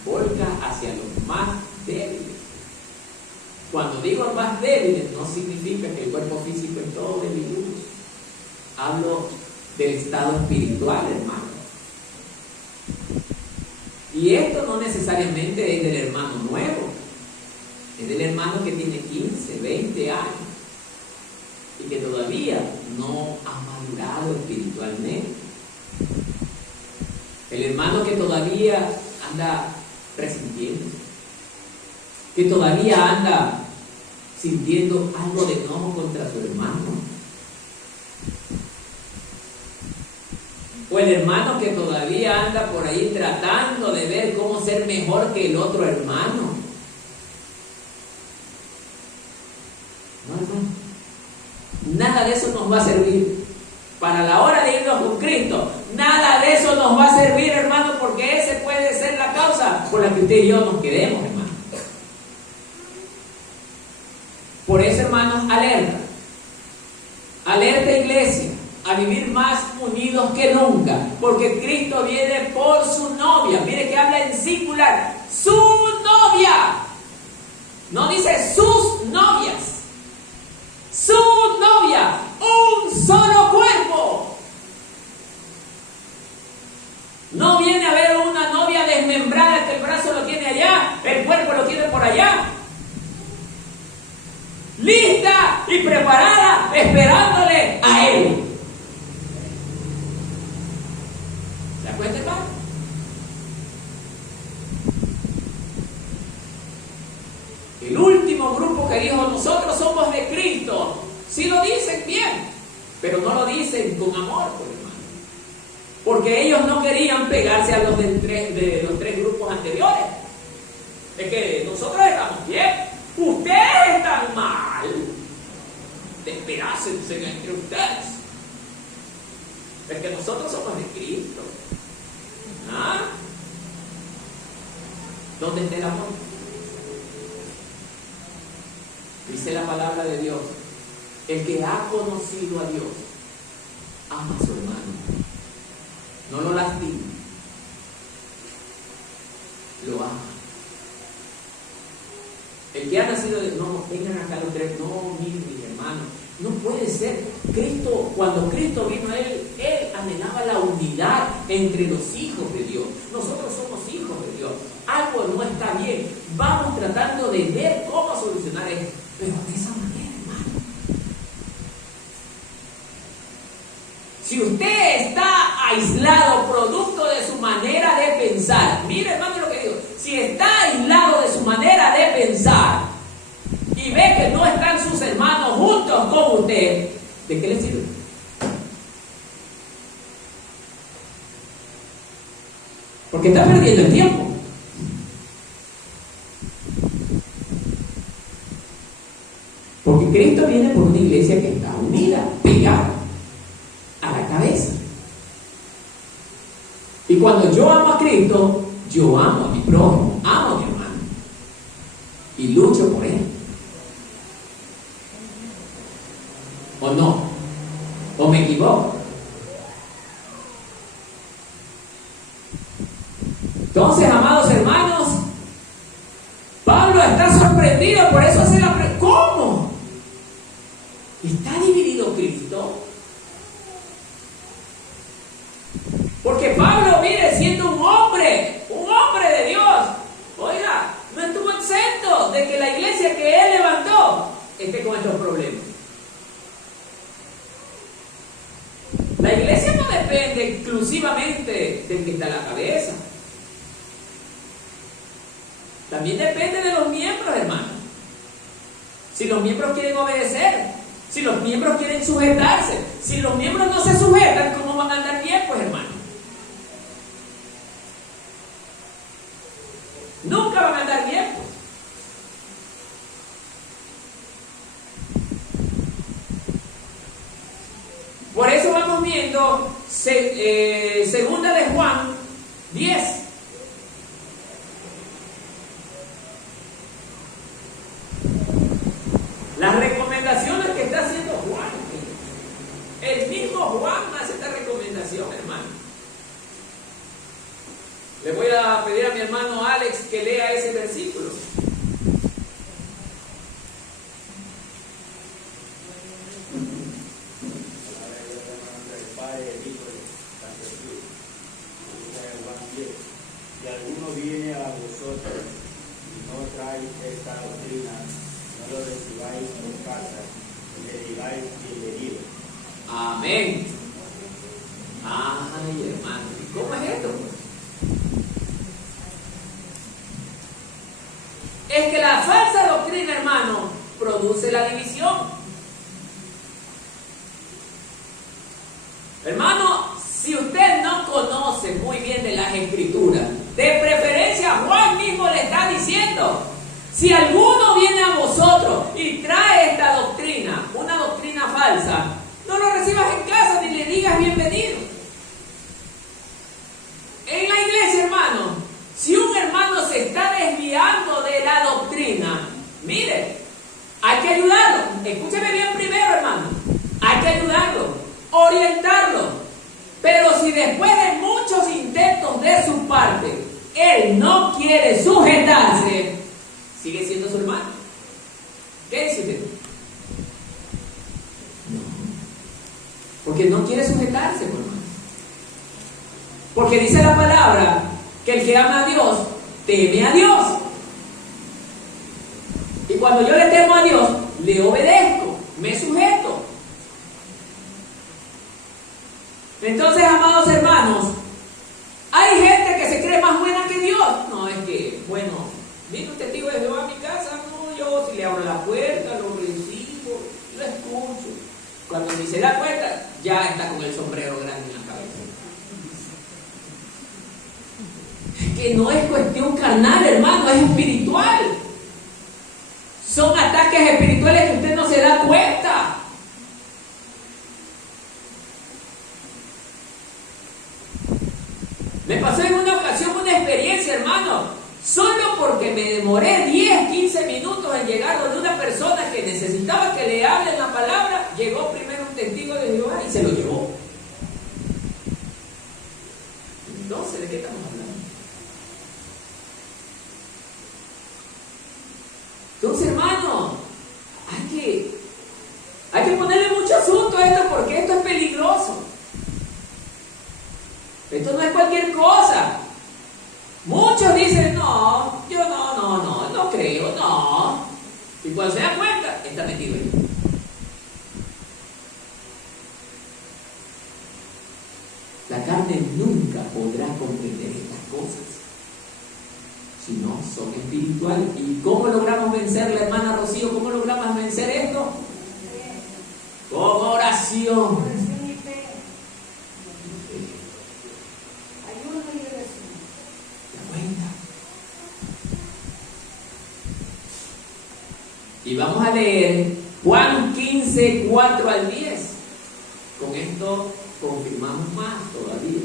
volca hacia los más débiles. Cuando digo más débiles, no significa que el cuerpo físico es todo debilucho. Hablo del estado espiritual, hermano. Y esto no necesariamente es del hermano nuevo. Es del hermano que tiene 15, 20 años y que todavía no ha madurado espiritualmente. El hermano que todavía anda resintiéndose, que todavía anda sintiendo algo de enojo contra su hermano. O el hermano que todavía anda por ahí tratando de ver cómo ser mejor que el otro hermano. No, hermano. Nada de eso nos va a servir. Para la hora de irnos con Cristo, nada de eso nos va a servir, hermano, porque ese puede ser la causa por la que usted y yo nos quedemos, hermano. Por eso, hermanos, alerta. Alerta, iglesia, a vivir más unidos que nunca, porque Cristo viene por su novia. Mire que habla en singular, su novia. No dice sus novias. Su novia, un solo cuerpo. No viene a ver una novia desmembrada que el brazo lo tiene allá, el cuerpo lo tiene por allá. Lista y preparada, esperándole a él. ¿Se da cuenta, hermano? El último grupo que dijo, nosotros somos de Cristo. Sí lo dicen bien, pero no lo dicen con amor, pues, hermano. Porque ellos no querían pegarse a los de los tres grupos anteriores. Es que nosotros estamos bien, ustedes están mal. Desperácense entre ustedes. Es que nosotros somos de Cristo. ¿Ah? ¿Dónde está el amor? Dice la palabra de Dios, el que ha conocido a Dios ama a su hermano, no lo lastima, lo ama. El que ha nacido de... No, vengan acá los tres, no, mis hermanos, no puede ser. Cristo, cuando Cristo vino, Él anhelaba la unidad entre los hijos de Dios. Nosotros somos hijos de Dios. Algo no está bien. Vamos tratando de ver cómo solucionar esto. Pero de esa manera, hermano. Si usted está aislado producto de su manera de pensar, mire, hermano, lo que digo. Si está hermanos juntos con usted, ¿de qué le sirve? Porque está perdiendo el tiempo. Porque Cristo viene por una iglesia que está unida, pegada a la cabeza. Y cuando yo amo a Cristo, yo amo a mi prójimo, amo a mi hermano. Y lucho por él. ¿O no? ¿O me equivoco? Entonces, amados hermanos, Pablo está sorprendido, por eso hace la pregunta: ¿cómo? ¿Está dividido Cristo? Porque Pablo, mire, siendo un hombre de Dios, oiga, no estuvo exento de que la iglesia que él levantó esté con estos problemas. La iglesia no depende exclusivamente del que está a la cabeza. También depende de los miembros, hermano. Si los miembros quieren obedecer, si los miembros quieren sujetarse, si los miembros no se sujetan, ¿cómo van a andar bien, pues, hermano? Nunca van a andar bien, pues. Por eso vamos viendo segunda de Juan 10. Las recomendaciones que está haciendo Juan. El mismo Juan hace esta recomendación, hermano. Le voy a pedir a mi hermano Alex que lea ese versículo. Si alguno viene a vosotros y no trae esta doctrina, no lo recibáis por casa, y le digáis bienvenido. Amén. Ay, hermano, ¿cómo es esto? Es que la falsa doctrina, hermano, produce la división. Hermano, si usted no conoce muy bien de las Escrituras, de preferencia Juan mismo le está diciendo: si alguno viene a vosotros y trae esta doctrina, una doctrina falsa, no lo recibas en casa ni le digas bienvenido. En la iglesia, hermano, si un hermano se está desviando de la doctrina, mire, hay que ayudarlo. Escúcheme bien primero, hermano. Hay que ayudarlo, orientarlo. Pero si después de muchos intentos de su parte, él no quiere sujetarse, sigue siendo su hermano. ¿Qué dice usted? No. Porque no quiere sujetarse, hermano. Porque dice la palabra que el que ama a Dios, teme a Dios. Y cuando yo le temo a Dios, le obedezco, me sujeto. Entonces, amados hermanos, hay gente que se cree más buena que Dios. No, es que, bueno, viene un testigo de Jehová a mi casa, no, yo si le abro la puerta, lo recibo, lo escucho. Cuando ni se da cuenta, ya está con el sombrero grande en la cabeza. Es que no es cuestión carnal, hermano, es espiritual. Son ataques espirituales que usted no se da cuenta. Me pasó en una ocasión una experiencia, hermano, solo porque me demoré 10, 15 minutos en llegar donde una persona que necesitaba que le hablen la palabra, llegó primero un testigo de Jehová y se lo llevó. Entonces, ¿de qué estamos hablando? Entonces, hermano, hay que ponerle mucho asunto a esto porque esto es peligroso. Esto no es cualquier cosa. Muchos dicen: no, yo no creo, no. Y cuando se da cuenta, está metido ahí. La carne nunca podrá comprender estas cosas. sino son espirituales. ¿Y cómo logramos vencer, la hermana Rocío? ¿Cómo logramos vencer esto? Con oración. Y vamos a leer Juan 15, 4 al 10. Con esto confirmamos más todavía.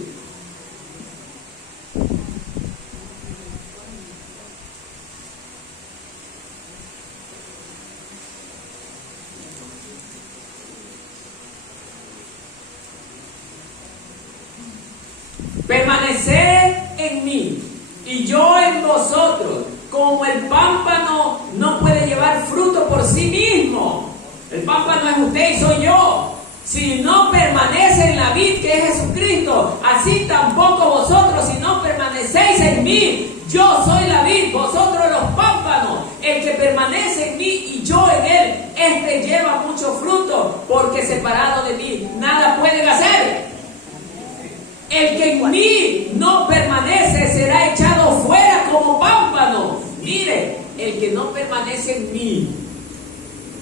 Permaneced en mí y yo en vosotros. Como el pámpano no puede llevar fruto por sí mismo, el pámpano es usted y soy yo, si no permanece en la vid que es Jesucristo, así tampoco vosotros si no permanecéis en mí. Yo soy la vid, vosotros los pámpanos. El que permanece en mí y yo en él, este lleva mucho fruto, porque separado de mí nada pueden hacer. El que en mí no permanece será echado fuera como pámpano. Mire, el que no permanece en mí.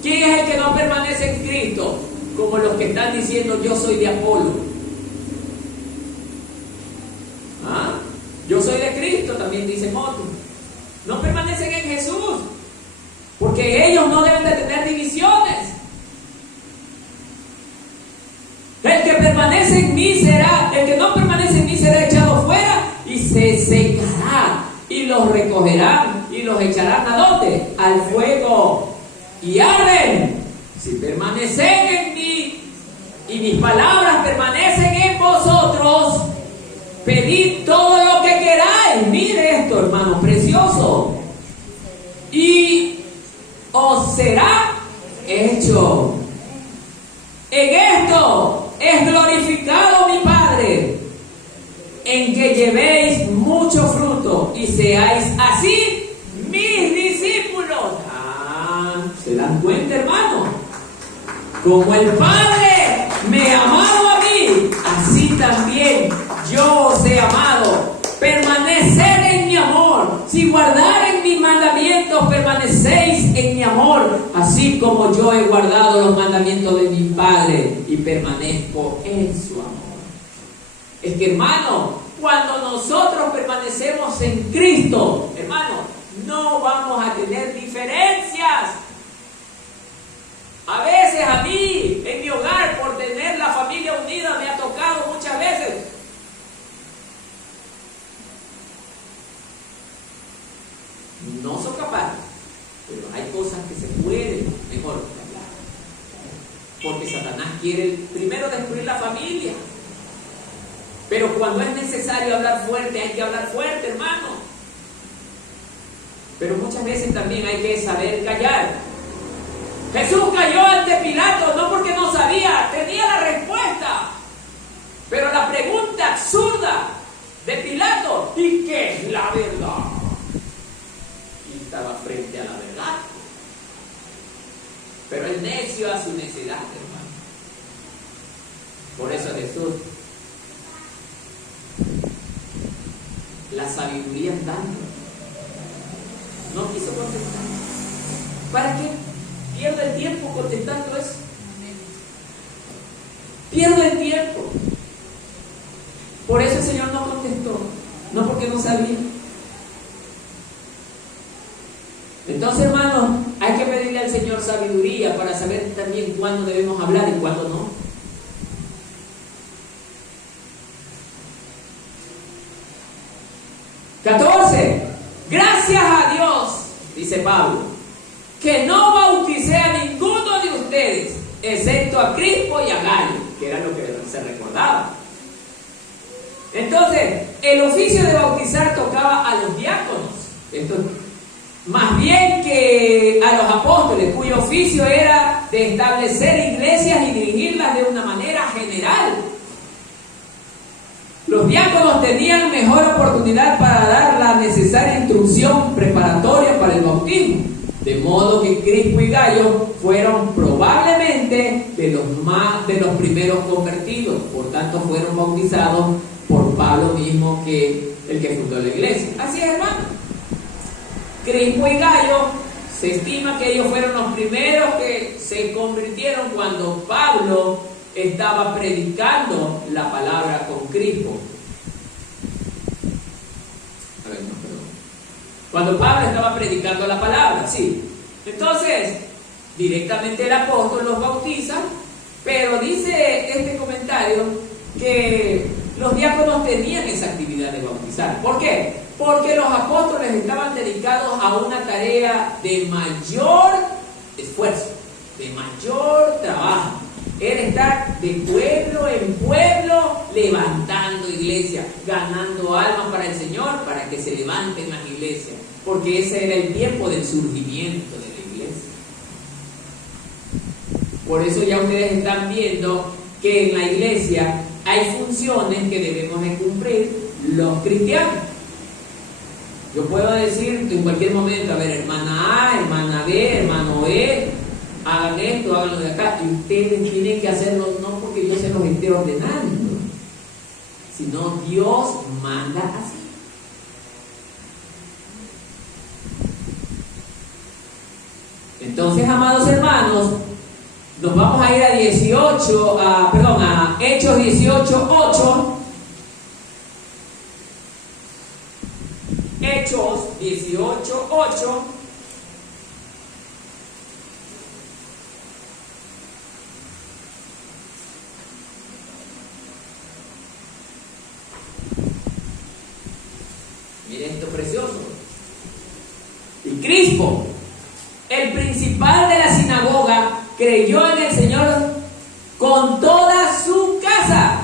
¿Quién es el que no permanece en Cristo? Como los que están diciendo yo soy de Apolo. ¿Ah? Yo soy de Cristo, también dice otro. No permanecen en Jesús, porque ellos no deben de tener divisiones. El que permanece en mí será, el que no permanece en mí será echado fuera y se secará, y los recogerán y los echarán ¿a dónde? Al fuego, y arden. Si permanecen en mí y mis palabras permanecen en vosotros, pedid todo lo que queráis. Mire esto, hermano precioso, y os será hecho. En esto es glorificado mi Padre, en que llevéis mucho fruto y seáis así mis discípulos. ¿Se dan cuenta, hermano? Como el Padre me ha amado a mí, así también yo os he amado. Permaneced en mi amor. Si guardaren mis mandamientos, permanecéis en mi amor, así como yo he guardado los mandamientos de mi Padre y permanezco en su amor. Es que, hermano, cuando nosotros permanecemos en Cristo, hermano, no vamos a tener diferencias. A veces a mí, en mi hogar, por tener la familia unida, me ha tocado muchas veces no son capaces, pero hay cosas que se pueden mejor cambiar, porque Satanás quiere primero destruir la familia, pero cuando es necesario hablar fuerte, hay que hablar fuerte, hermano. Pero muchas veces también hay que saber callar. Jesús cayó ante Pilato no porque no sabía, tenía la respuesta, pero la pregunta absurda de Pilato: ¿y qué es la verdad? Estaba frente a la verdad, pero el necio a su necedad, hermano. Por eso Jesús, la sabiduría andando, no quiso contestar. ¿Para qué pierdo el tiempo contestando eso? Pierdo el tiempo. Por eso el Señor no contestó, no porque no sabía. Entonces, hermanos, hay que pedirle al Señor sabiduría para saber también cuándo debemos hablar y cuándo no. Gracias a Dios, dice Pablo, que no bauticé a ninguno de ustedes, excepto a Crispo y a Gallo, que era lo que se recordaba. Entonces, el oficio de bautizar tocaba a los diáconos. Esto, más bien que a los apóstoles, cuyo oficio era de establecer iglesias y dirigirlas de una manera general. Los diáconos tenían mejor oportunidad para dar la necesaria instrucción preparatoria para el bautismo, de modo que Crispo y Gallo fueron probablemente de los primeros convertidos, por tanto fueron bautizados por Pablo mismo, que el que fundó la iglesia. Así es, hermano. Crispo y Gayo, se estima que ellos fueron los primeros que se convirtieron cuando Pablo estaba predicando la palabra con Crispo. A ver, no, perdón. Cuando Pablo estaba predicando la palabra, sí. Entonces, directamente el apóstol los bautiza, pero dice este comentario que los diáconos tenían esa actividad de bautizar. ¿Por qué? Porque los apóstoles estaban dedicados a una tarea de mayor esfuerzo, de mayor trabajo. Era estar de pueblo en pueblo levantando iglesias, ganando almas para el Señor, para que se levanten las iglesias, porque ese era el tiempo del surgimiento de la iglesia. Por eso ya ustedes están viendo que en la iglesia hay funciones que debemos de cumplir los cristianos. Yo puedo decir en cualquier momento, a ver, hermana A, hermana B, hermano E, hagan esto, hagan lo de acá, y ustedes tienen que hacerlo no porque yo se los esté ordenando, sino Dios manda así. Entonces, amados hermanos, nos vamos a ir a Hechos 18:8. Hechos 18:8. Miren esto precioso. Y Crispo, el principal de la sinagoga, creyó en el Señor con toda su casa.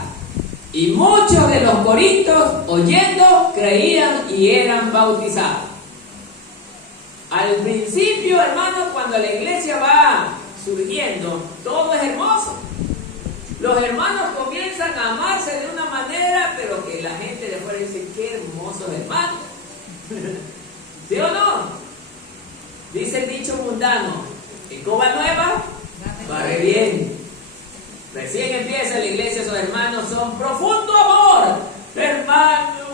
Y muchos de los corintios, oyendo, creían y eran bautizados. Al principio, hermanos, cuando la iglesia va surgiendo, todo es hermoso. Los hermanos comienzan a amarse de una manera, pero que la gente de afuera dice, qué hermosos hermanos. ¿Sí o no? Dice el dicho mundano, escoba nueva, barre bien. Recién empieza la iglesia, esos hermanos son profundo amor. Hermano,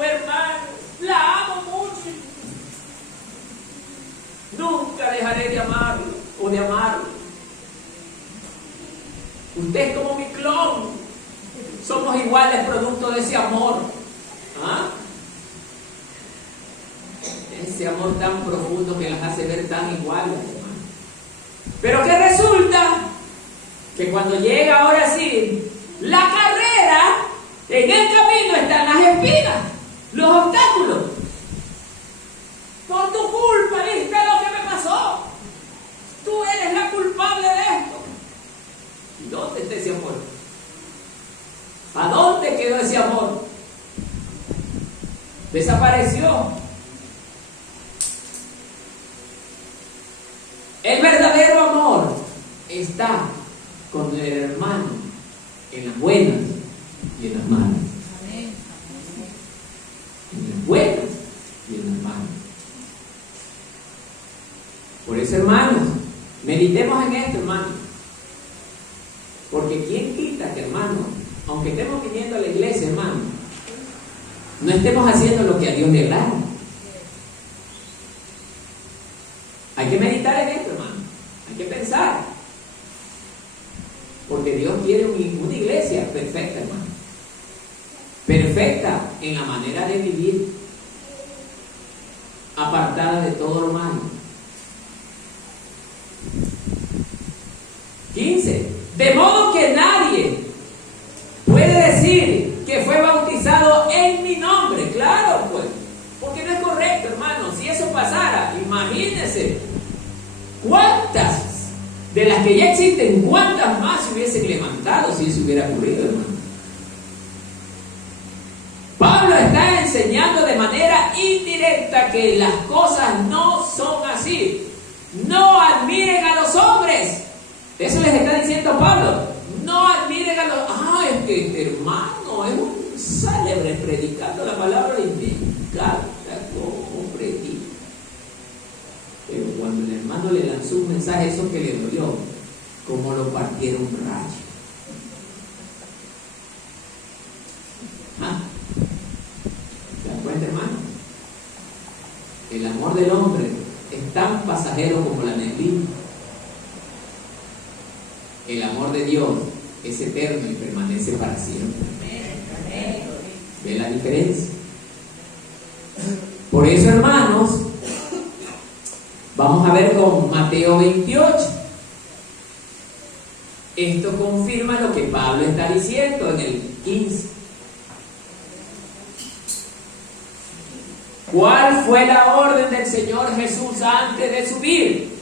la amo mucho. Nunca dejaré de amarlo o de amarlo. Usted es como mi clon. Somos iguales producto de ese amor. ¿Ah? Ese amor tan profundo que las hace ver tan iguales, hermano. Pero ¿qué resulta? Que cuando llega ahora sí la carrera, en el camino están las espinas, los obstáculos. Por tu culpa, ¿viste lo que me pasó? Tú eres la culpable de esto. ¿Y dónde está ese amor? ¿A dónde quedó ese amor? Desapareció. El verdadero amor está con el hermano en las buenas y en las malas. En las buenas y en las malas. Por eso, hermanos, meditemos en esto, hermanos. Porque quién quita que, hermanos, aunque estemos viniendo a la iglesia, hermanos, no estemos haciendo lo que a Dios le agrada. Hay que meditar en esto, hermano. Hay que pensar. Porque Dios quiere una iglesia perfecta, hermano. Perfecta en la manera de vivir, apartada de todo lo malo. 15. De modo que nadie puede decir que fue bautizado en mi nombre. Claro, pues. Porque no es correcto, hermano. Si eso pasara, imagínense cuántas de las que ya existen, cuántas más se hubiesen levantado si eso hubiera ocurrido, hermano. Pablo está enseñando de manera indirecta que las cosas no son así. No admiren a los hombres. Eso les está diciendo Pablo. No admiren a los... es que este hermano es un célebre predicando la palabra y me encanta cómo predica. Pero cuando el hermano le lanzó un mensaje, eso que le dolió, como lo partieron rayos. ¿Se dan cuenta, hermano? El amor del hombre es tan pasajero como la neblina. El amor de Dios es eterno y permanece para siempre. ¿Ve la diferencia? Por eso, hermanos, vamos a ver con Mateo 28. Esto confirma lo que Pablo está diciendo en el 15. ¿Cuál fue la orden del Señor Jesús antes de subir?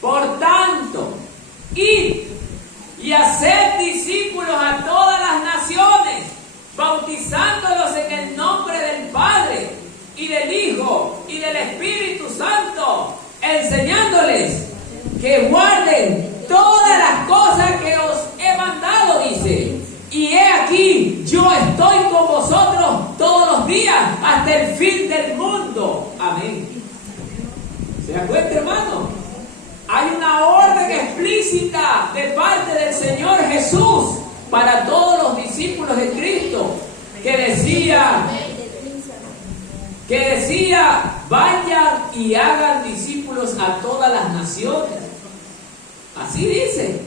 Por tanto, id y haced discípulos a todas las naciones, bautizándolos en el nombre del Padre, y del Hijo, y del Espíritu Santo, enseñándoles que guarden todas las cosas que os he mandado, dice. Y he aquí, yo estoy con vosotros todos los días hasta el fin del mundo. Amén. ¿Se da cuenta, hermano? Hay una orden explícita de parte del Señor Jesús para todos los discípulos de Cristo, que decía, vayan y hagan discípulos a todas las naciones. Así dice.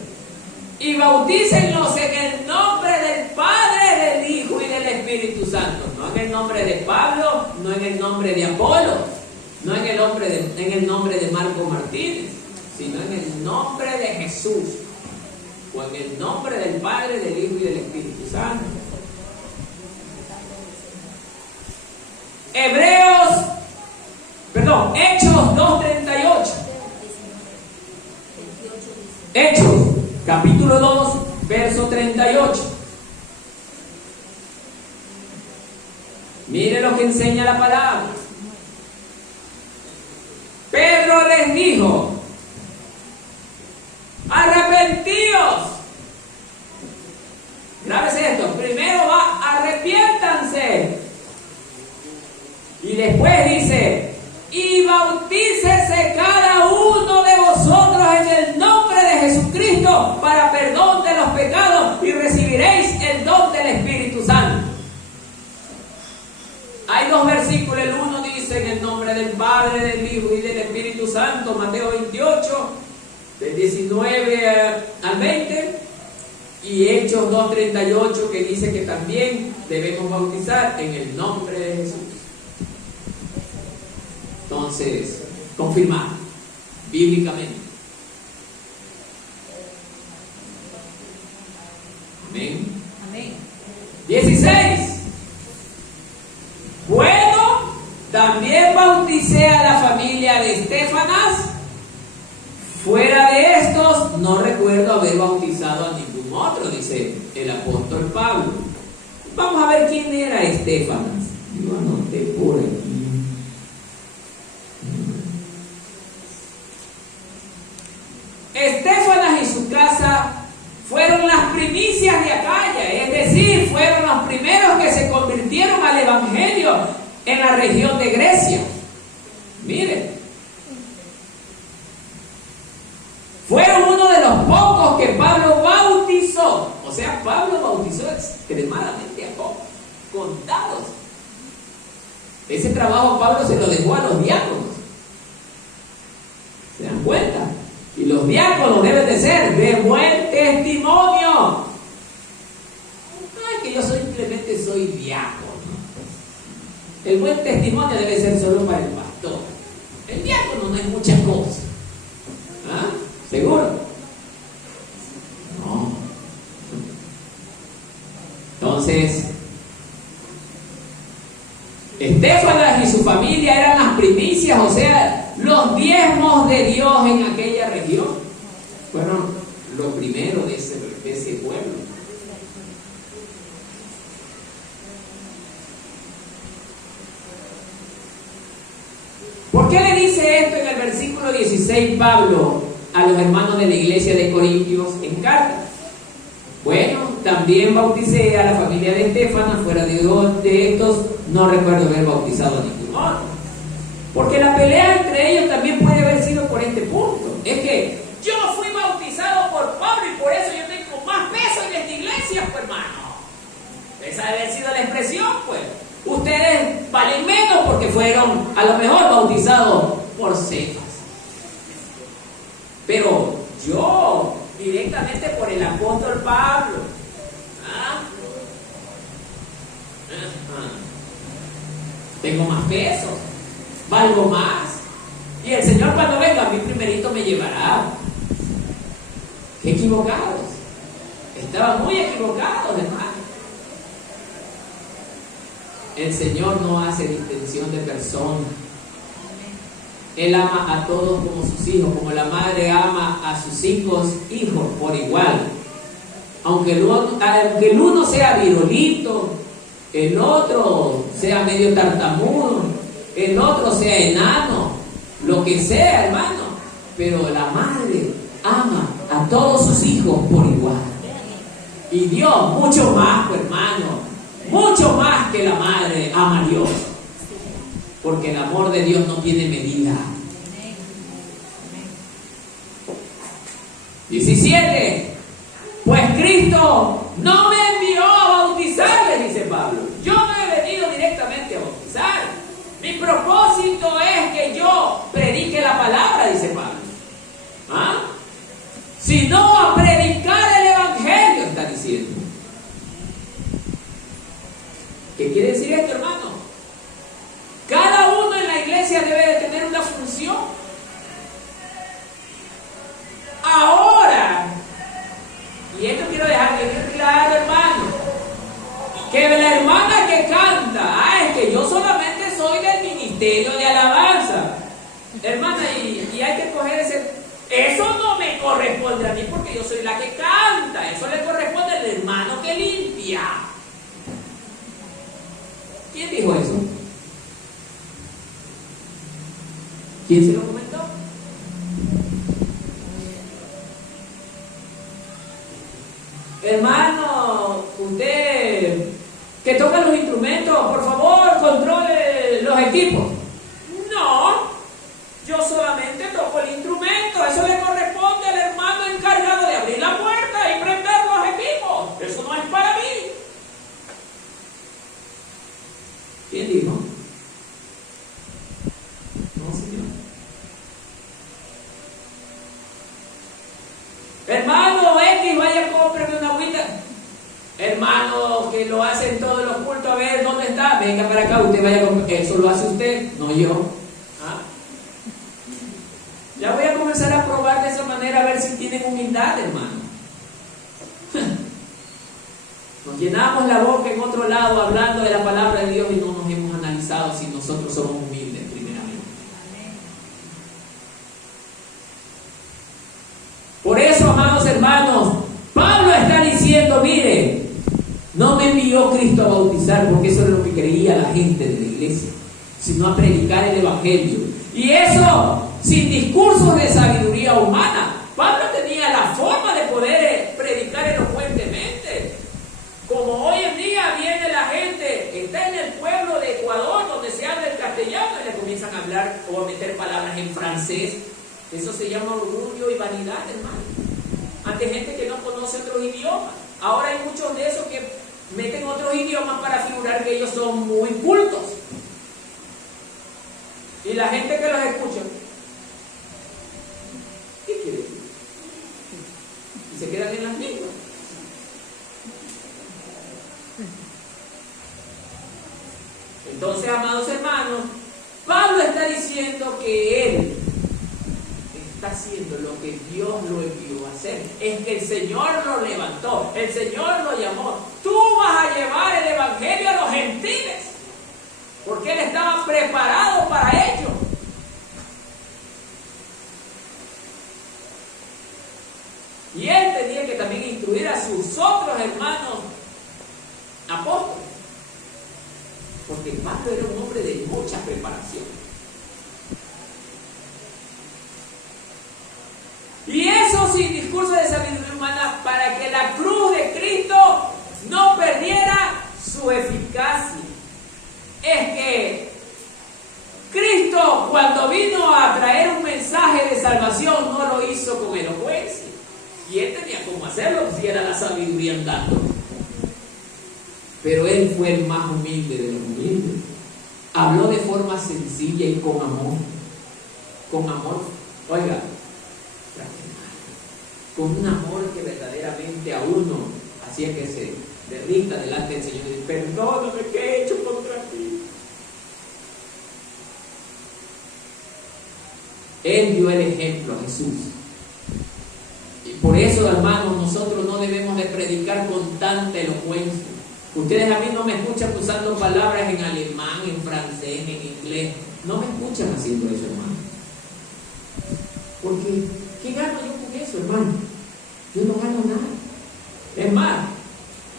Y bautícenlos en el nombre del Padre, del Hijo y del Espíritu Santo. No en el nombre de Pablo, no en el nombre de Apolo, no en el nombre de Marco Martínez, sino en el nombre de Jesús, o en el nombre del Padre, del Hijo y del Espíritu Santo. Hechos 2:38. Hechos, capítulo 2, verso 38. Mire lo que enseña la palabra. Pedro les dijo: arrepentíos. Grábese esto. Primero va, arrepiéntanse. Y después dice: y bautícese cada uno de vosotros en el nombre de Jesucristo para perdón de los pecados, y recibiréis el don del Espíritu Santo. Hay dos versículos. El uno dice: en el nombre del Padre, del Hijo y del Espíritu Santo, Mateo 28, del 19 al 20. Y Hechos 2:38, que dice que también debemos bautizar en el nombre de Jesús. Entonces, confirmar bíblicamente. Amén. Amén. 16. Bueno, también bauticé a la familia de Estefanas. Fuera de estos, no recuerdo haber bautizado a ningún otro, dice el apóstol Pablo. Vamos a ver quién era Estefanas. Yo anoté por aquí. Estefanas y su casa fueron las primicias de Acaya, es decir, fueron los primeros que se convirtieron al Evangelio en la región de Grecia. Miren, fueron uno de los pocos que Pablo bautizó. O sea, Pablo bautizó extremadamente a pocos, contados. Ese trabajo Pablo se lo dejó a los diáconos. ¿Se dan cuenta? Y los diáconos deben de ser de buen testimonio. No es que yo simplemente soy diácono. El buen testimonio debe ser solo para el pastor. El diácono no es muchas cosas. ¿Ah? ¿Seguro? No. Entonces, Estefanas y su familia eran las primicias, o sea, los diezmos de Dios en aquella región. Fueron lo primero de ese pueblo. ¿Por qué le dice esto en el versículo 16 Pablo a los hermanos de la iglesia de Corintios en carta? Bueno, también bauticé a la familia de Estefanas. Fuera de estos, no recuerdo haber bautizado a ningún otro. Porque la pelea entre ellos también puede haber sido por este punto. Es que yo fui bautizado por Pablo y por eso yo tengo más peso en esta iglesia, pues hermano. Esa debe haber sido la expresión, pues. Ustedes valen menos porque fueron a lo mejor bautizados por Cefas. tengo más peso, valgo más. Y el Señor cuando venga, a mí primerito me llevará. ¡Qué equivocados! Estaban muy equivocados, hermano. El Señor no hace distinción de personas. Él ama a todos como sus hijos, como la madre ama a sus hijos por igual. Aunque el uno sea virolito, el otro sea medio tartamudo, el otro sea enano, lo que sea, hermano, pero la madre ama a todos sus hijos por igual. Y Dios mucho más, hermano, mucho más que la madre ama a Dios, porque el amor de Dios no tiene medida. 17. Pues Cristo no me envió a bautizarles, dice Pablo. Yo no he venido directamente a bautizar. Mi propósito es que yo predique la palabra, dice Pablo. ¿Ah? Sino a predicar el evangelio, está diciendo. ¿Qué quiere decir esto, hermano? Cada uno en la iglesia debe de tener una función. Ahora, y esto quiero dejar bien claro, hermano, que la hermana que canta, es que yo solamente soy del ministerio de alabanza, hermana, y hay que coger eso no me corresponde a mí porque yo soy la que canta, eso le corresponde al hermano que limpia. ¿Quién dijo eso? ¿Quién se lo comentó? Hermano, usted que toca los instrumentos, por favor, controle los equipos. No, yo solamente toco el instrumento, eso le corresponde al hermano encargado de abrir la puerta y prender los equipos. Eso no es para mí. ¿Quién dijo? No, señor. Hermano X, vaya, cómprame una agüita. Hermano que lo hacen todos los cultos, a ver dónde está, venga para acá, usted vaya a comprar. Eso lo hace usted, no yo. ¿Ah? Ya voy a comenzar a probar de esa manera a ver si tienen humildad, hermano. Nos llenamos la boca en otro lado hablando de la palabra de Dios y no nos hemos analizado si nosotros somos humildes primeramente. Por eso, amados hermanos, Pablo está diciendo, mire, no me envió Cristo a bautizar porque eso es lo que creía la gente de la iglesia, sino a predicar el evangelio. Y eso sin discursos de sabiduría humana. Pablo tenía la forma de poder predicar elocuentemente. Como hoy en día viene la gente, está en el pueblo de Ecuador donde se habla el castellano y le comienzan a hablar o a meter palabras en francés. Eso se llama orgullo y vanidad, hermano. Ante gente que no conoce otros idiomas. Ahora hay muchos de esos que meten otros idiomas para figurar que ellos son muy cultos. Y la gente que los escucha, ¿qué quiere decir? Y se quedan en las lenguas. Entonces, amados hermanos, Pablo está diciendo que él está haciendo lo que Dios lo envió a hacer. Es que el Señor lo levantó, el Señor lo llamó. Tú vas a llevar el evangelio a los gentiles, porque él estaba preparado para ello. Y él tenía que también instruir a sus otros hermanos apóstoles, porque Pablo era un hombre de mucha preparación. Y eso sin discurso de sabiduría humana, para que la cruz de Cristo no perdiera su eficacia. Es que Cristo, cuando vino a traer un mensaje de salvación, no lo hizo con elocuencia. Y él tenía cómo hacerlo, si era la sabiduría andando. Pero él fue el más humilde de los humildes. Habló de forma sencilla y con amor. Con amor, oiga, con un amor que verdaderamente a uno hacía que se derrita delante del Señor y dice, perdóname que he hecho contra ti. Él dio el ejemplo a Jesús. Y por eso, hermanos, nosotros no debemos de predicar con tanta elocuencia. Ustedes a mí no me escuchan usando palabras en alemán, en francés, en inglés. No me escuchan haciendo eso, hermano. Porque, ¿qué gano yo con eso, hermano? Yo no gano nada. Es más,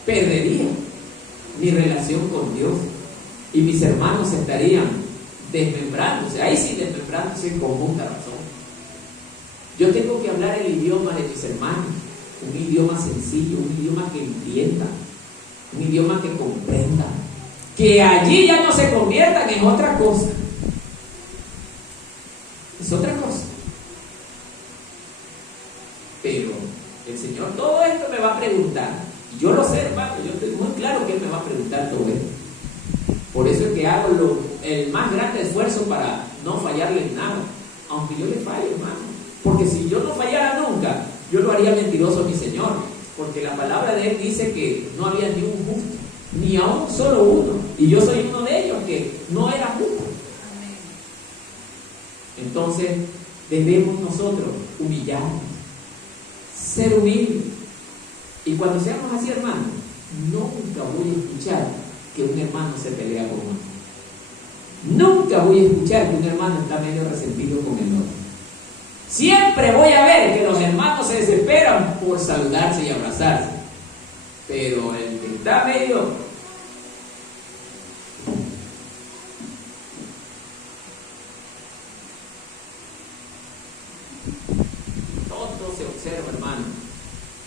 perdería mi relación con Dios. Y mis hermanos estarían desmembrándose. Ahí sí, desmembrándose con justa razón. Yo tengo que hablar el idioma de mis hermanos. Un idioma sencillo, un idioma que entienda. Un idioma que comprenda. Que allí ya no se conviertan en otra cosa. Es otra cosa. Pero el Señor todo esto me va a preguntar. Yo lo sé, hermano. Yo estoy muy claro que Él me va a preguntar todo esto. Por eso es que hago el más grande esfuerzo para no fallarle en nada. Aunque yo le falle, hermano. Porque si yo no fallara nunca, yo lo haría mentiroso a mi Señor. Porque la palabra de Él dice que no había ni un justo, ni aún solo uno. Y yo soy uno de ellos que no era justo. Entonces, debemos nosotros humillarnos, ser humildes. Y cuando seamos así, hermanos, nunca voy a escuchar que un hermano se pelea con otro. Nunca voy a escuchar que un hermano está medio resentido con el otro. Siempre voy a ver que los hermanos se desesperan por saludarse y abrazarse. Pero el que está medio... todo se observa, hermano.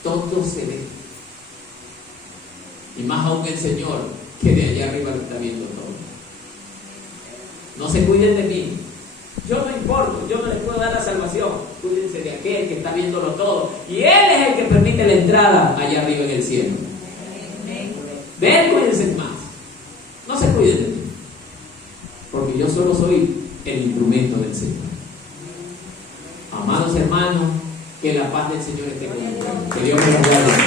Todo se ve. Y más aún el Señor, que de allá arriba lo está viendo todo. No se cuiden de mí. Yo no importo, yo no les puedo dar la salvación. Cuídense de aquel que está viéndolo todo. Y Él es el que permite la entrada allá arriba en el cielo. De Él cuídense más. No se cuiden de mí. Porque yo solo soy el instrumento del Señor. Amados hermanos, que la paz del Señor esté con ustedes. Que Dios me lo guarde.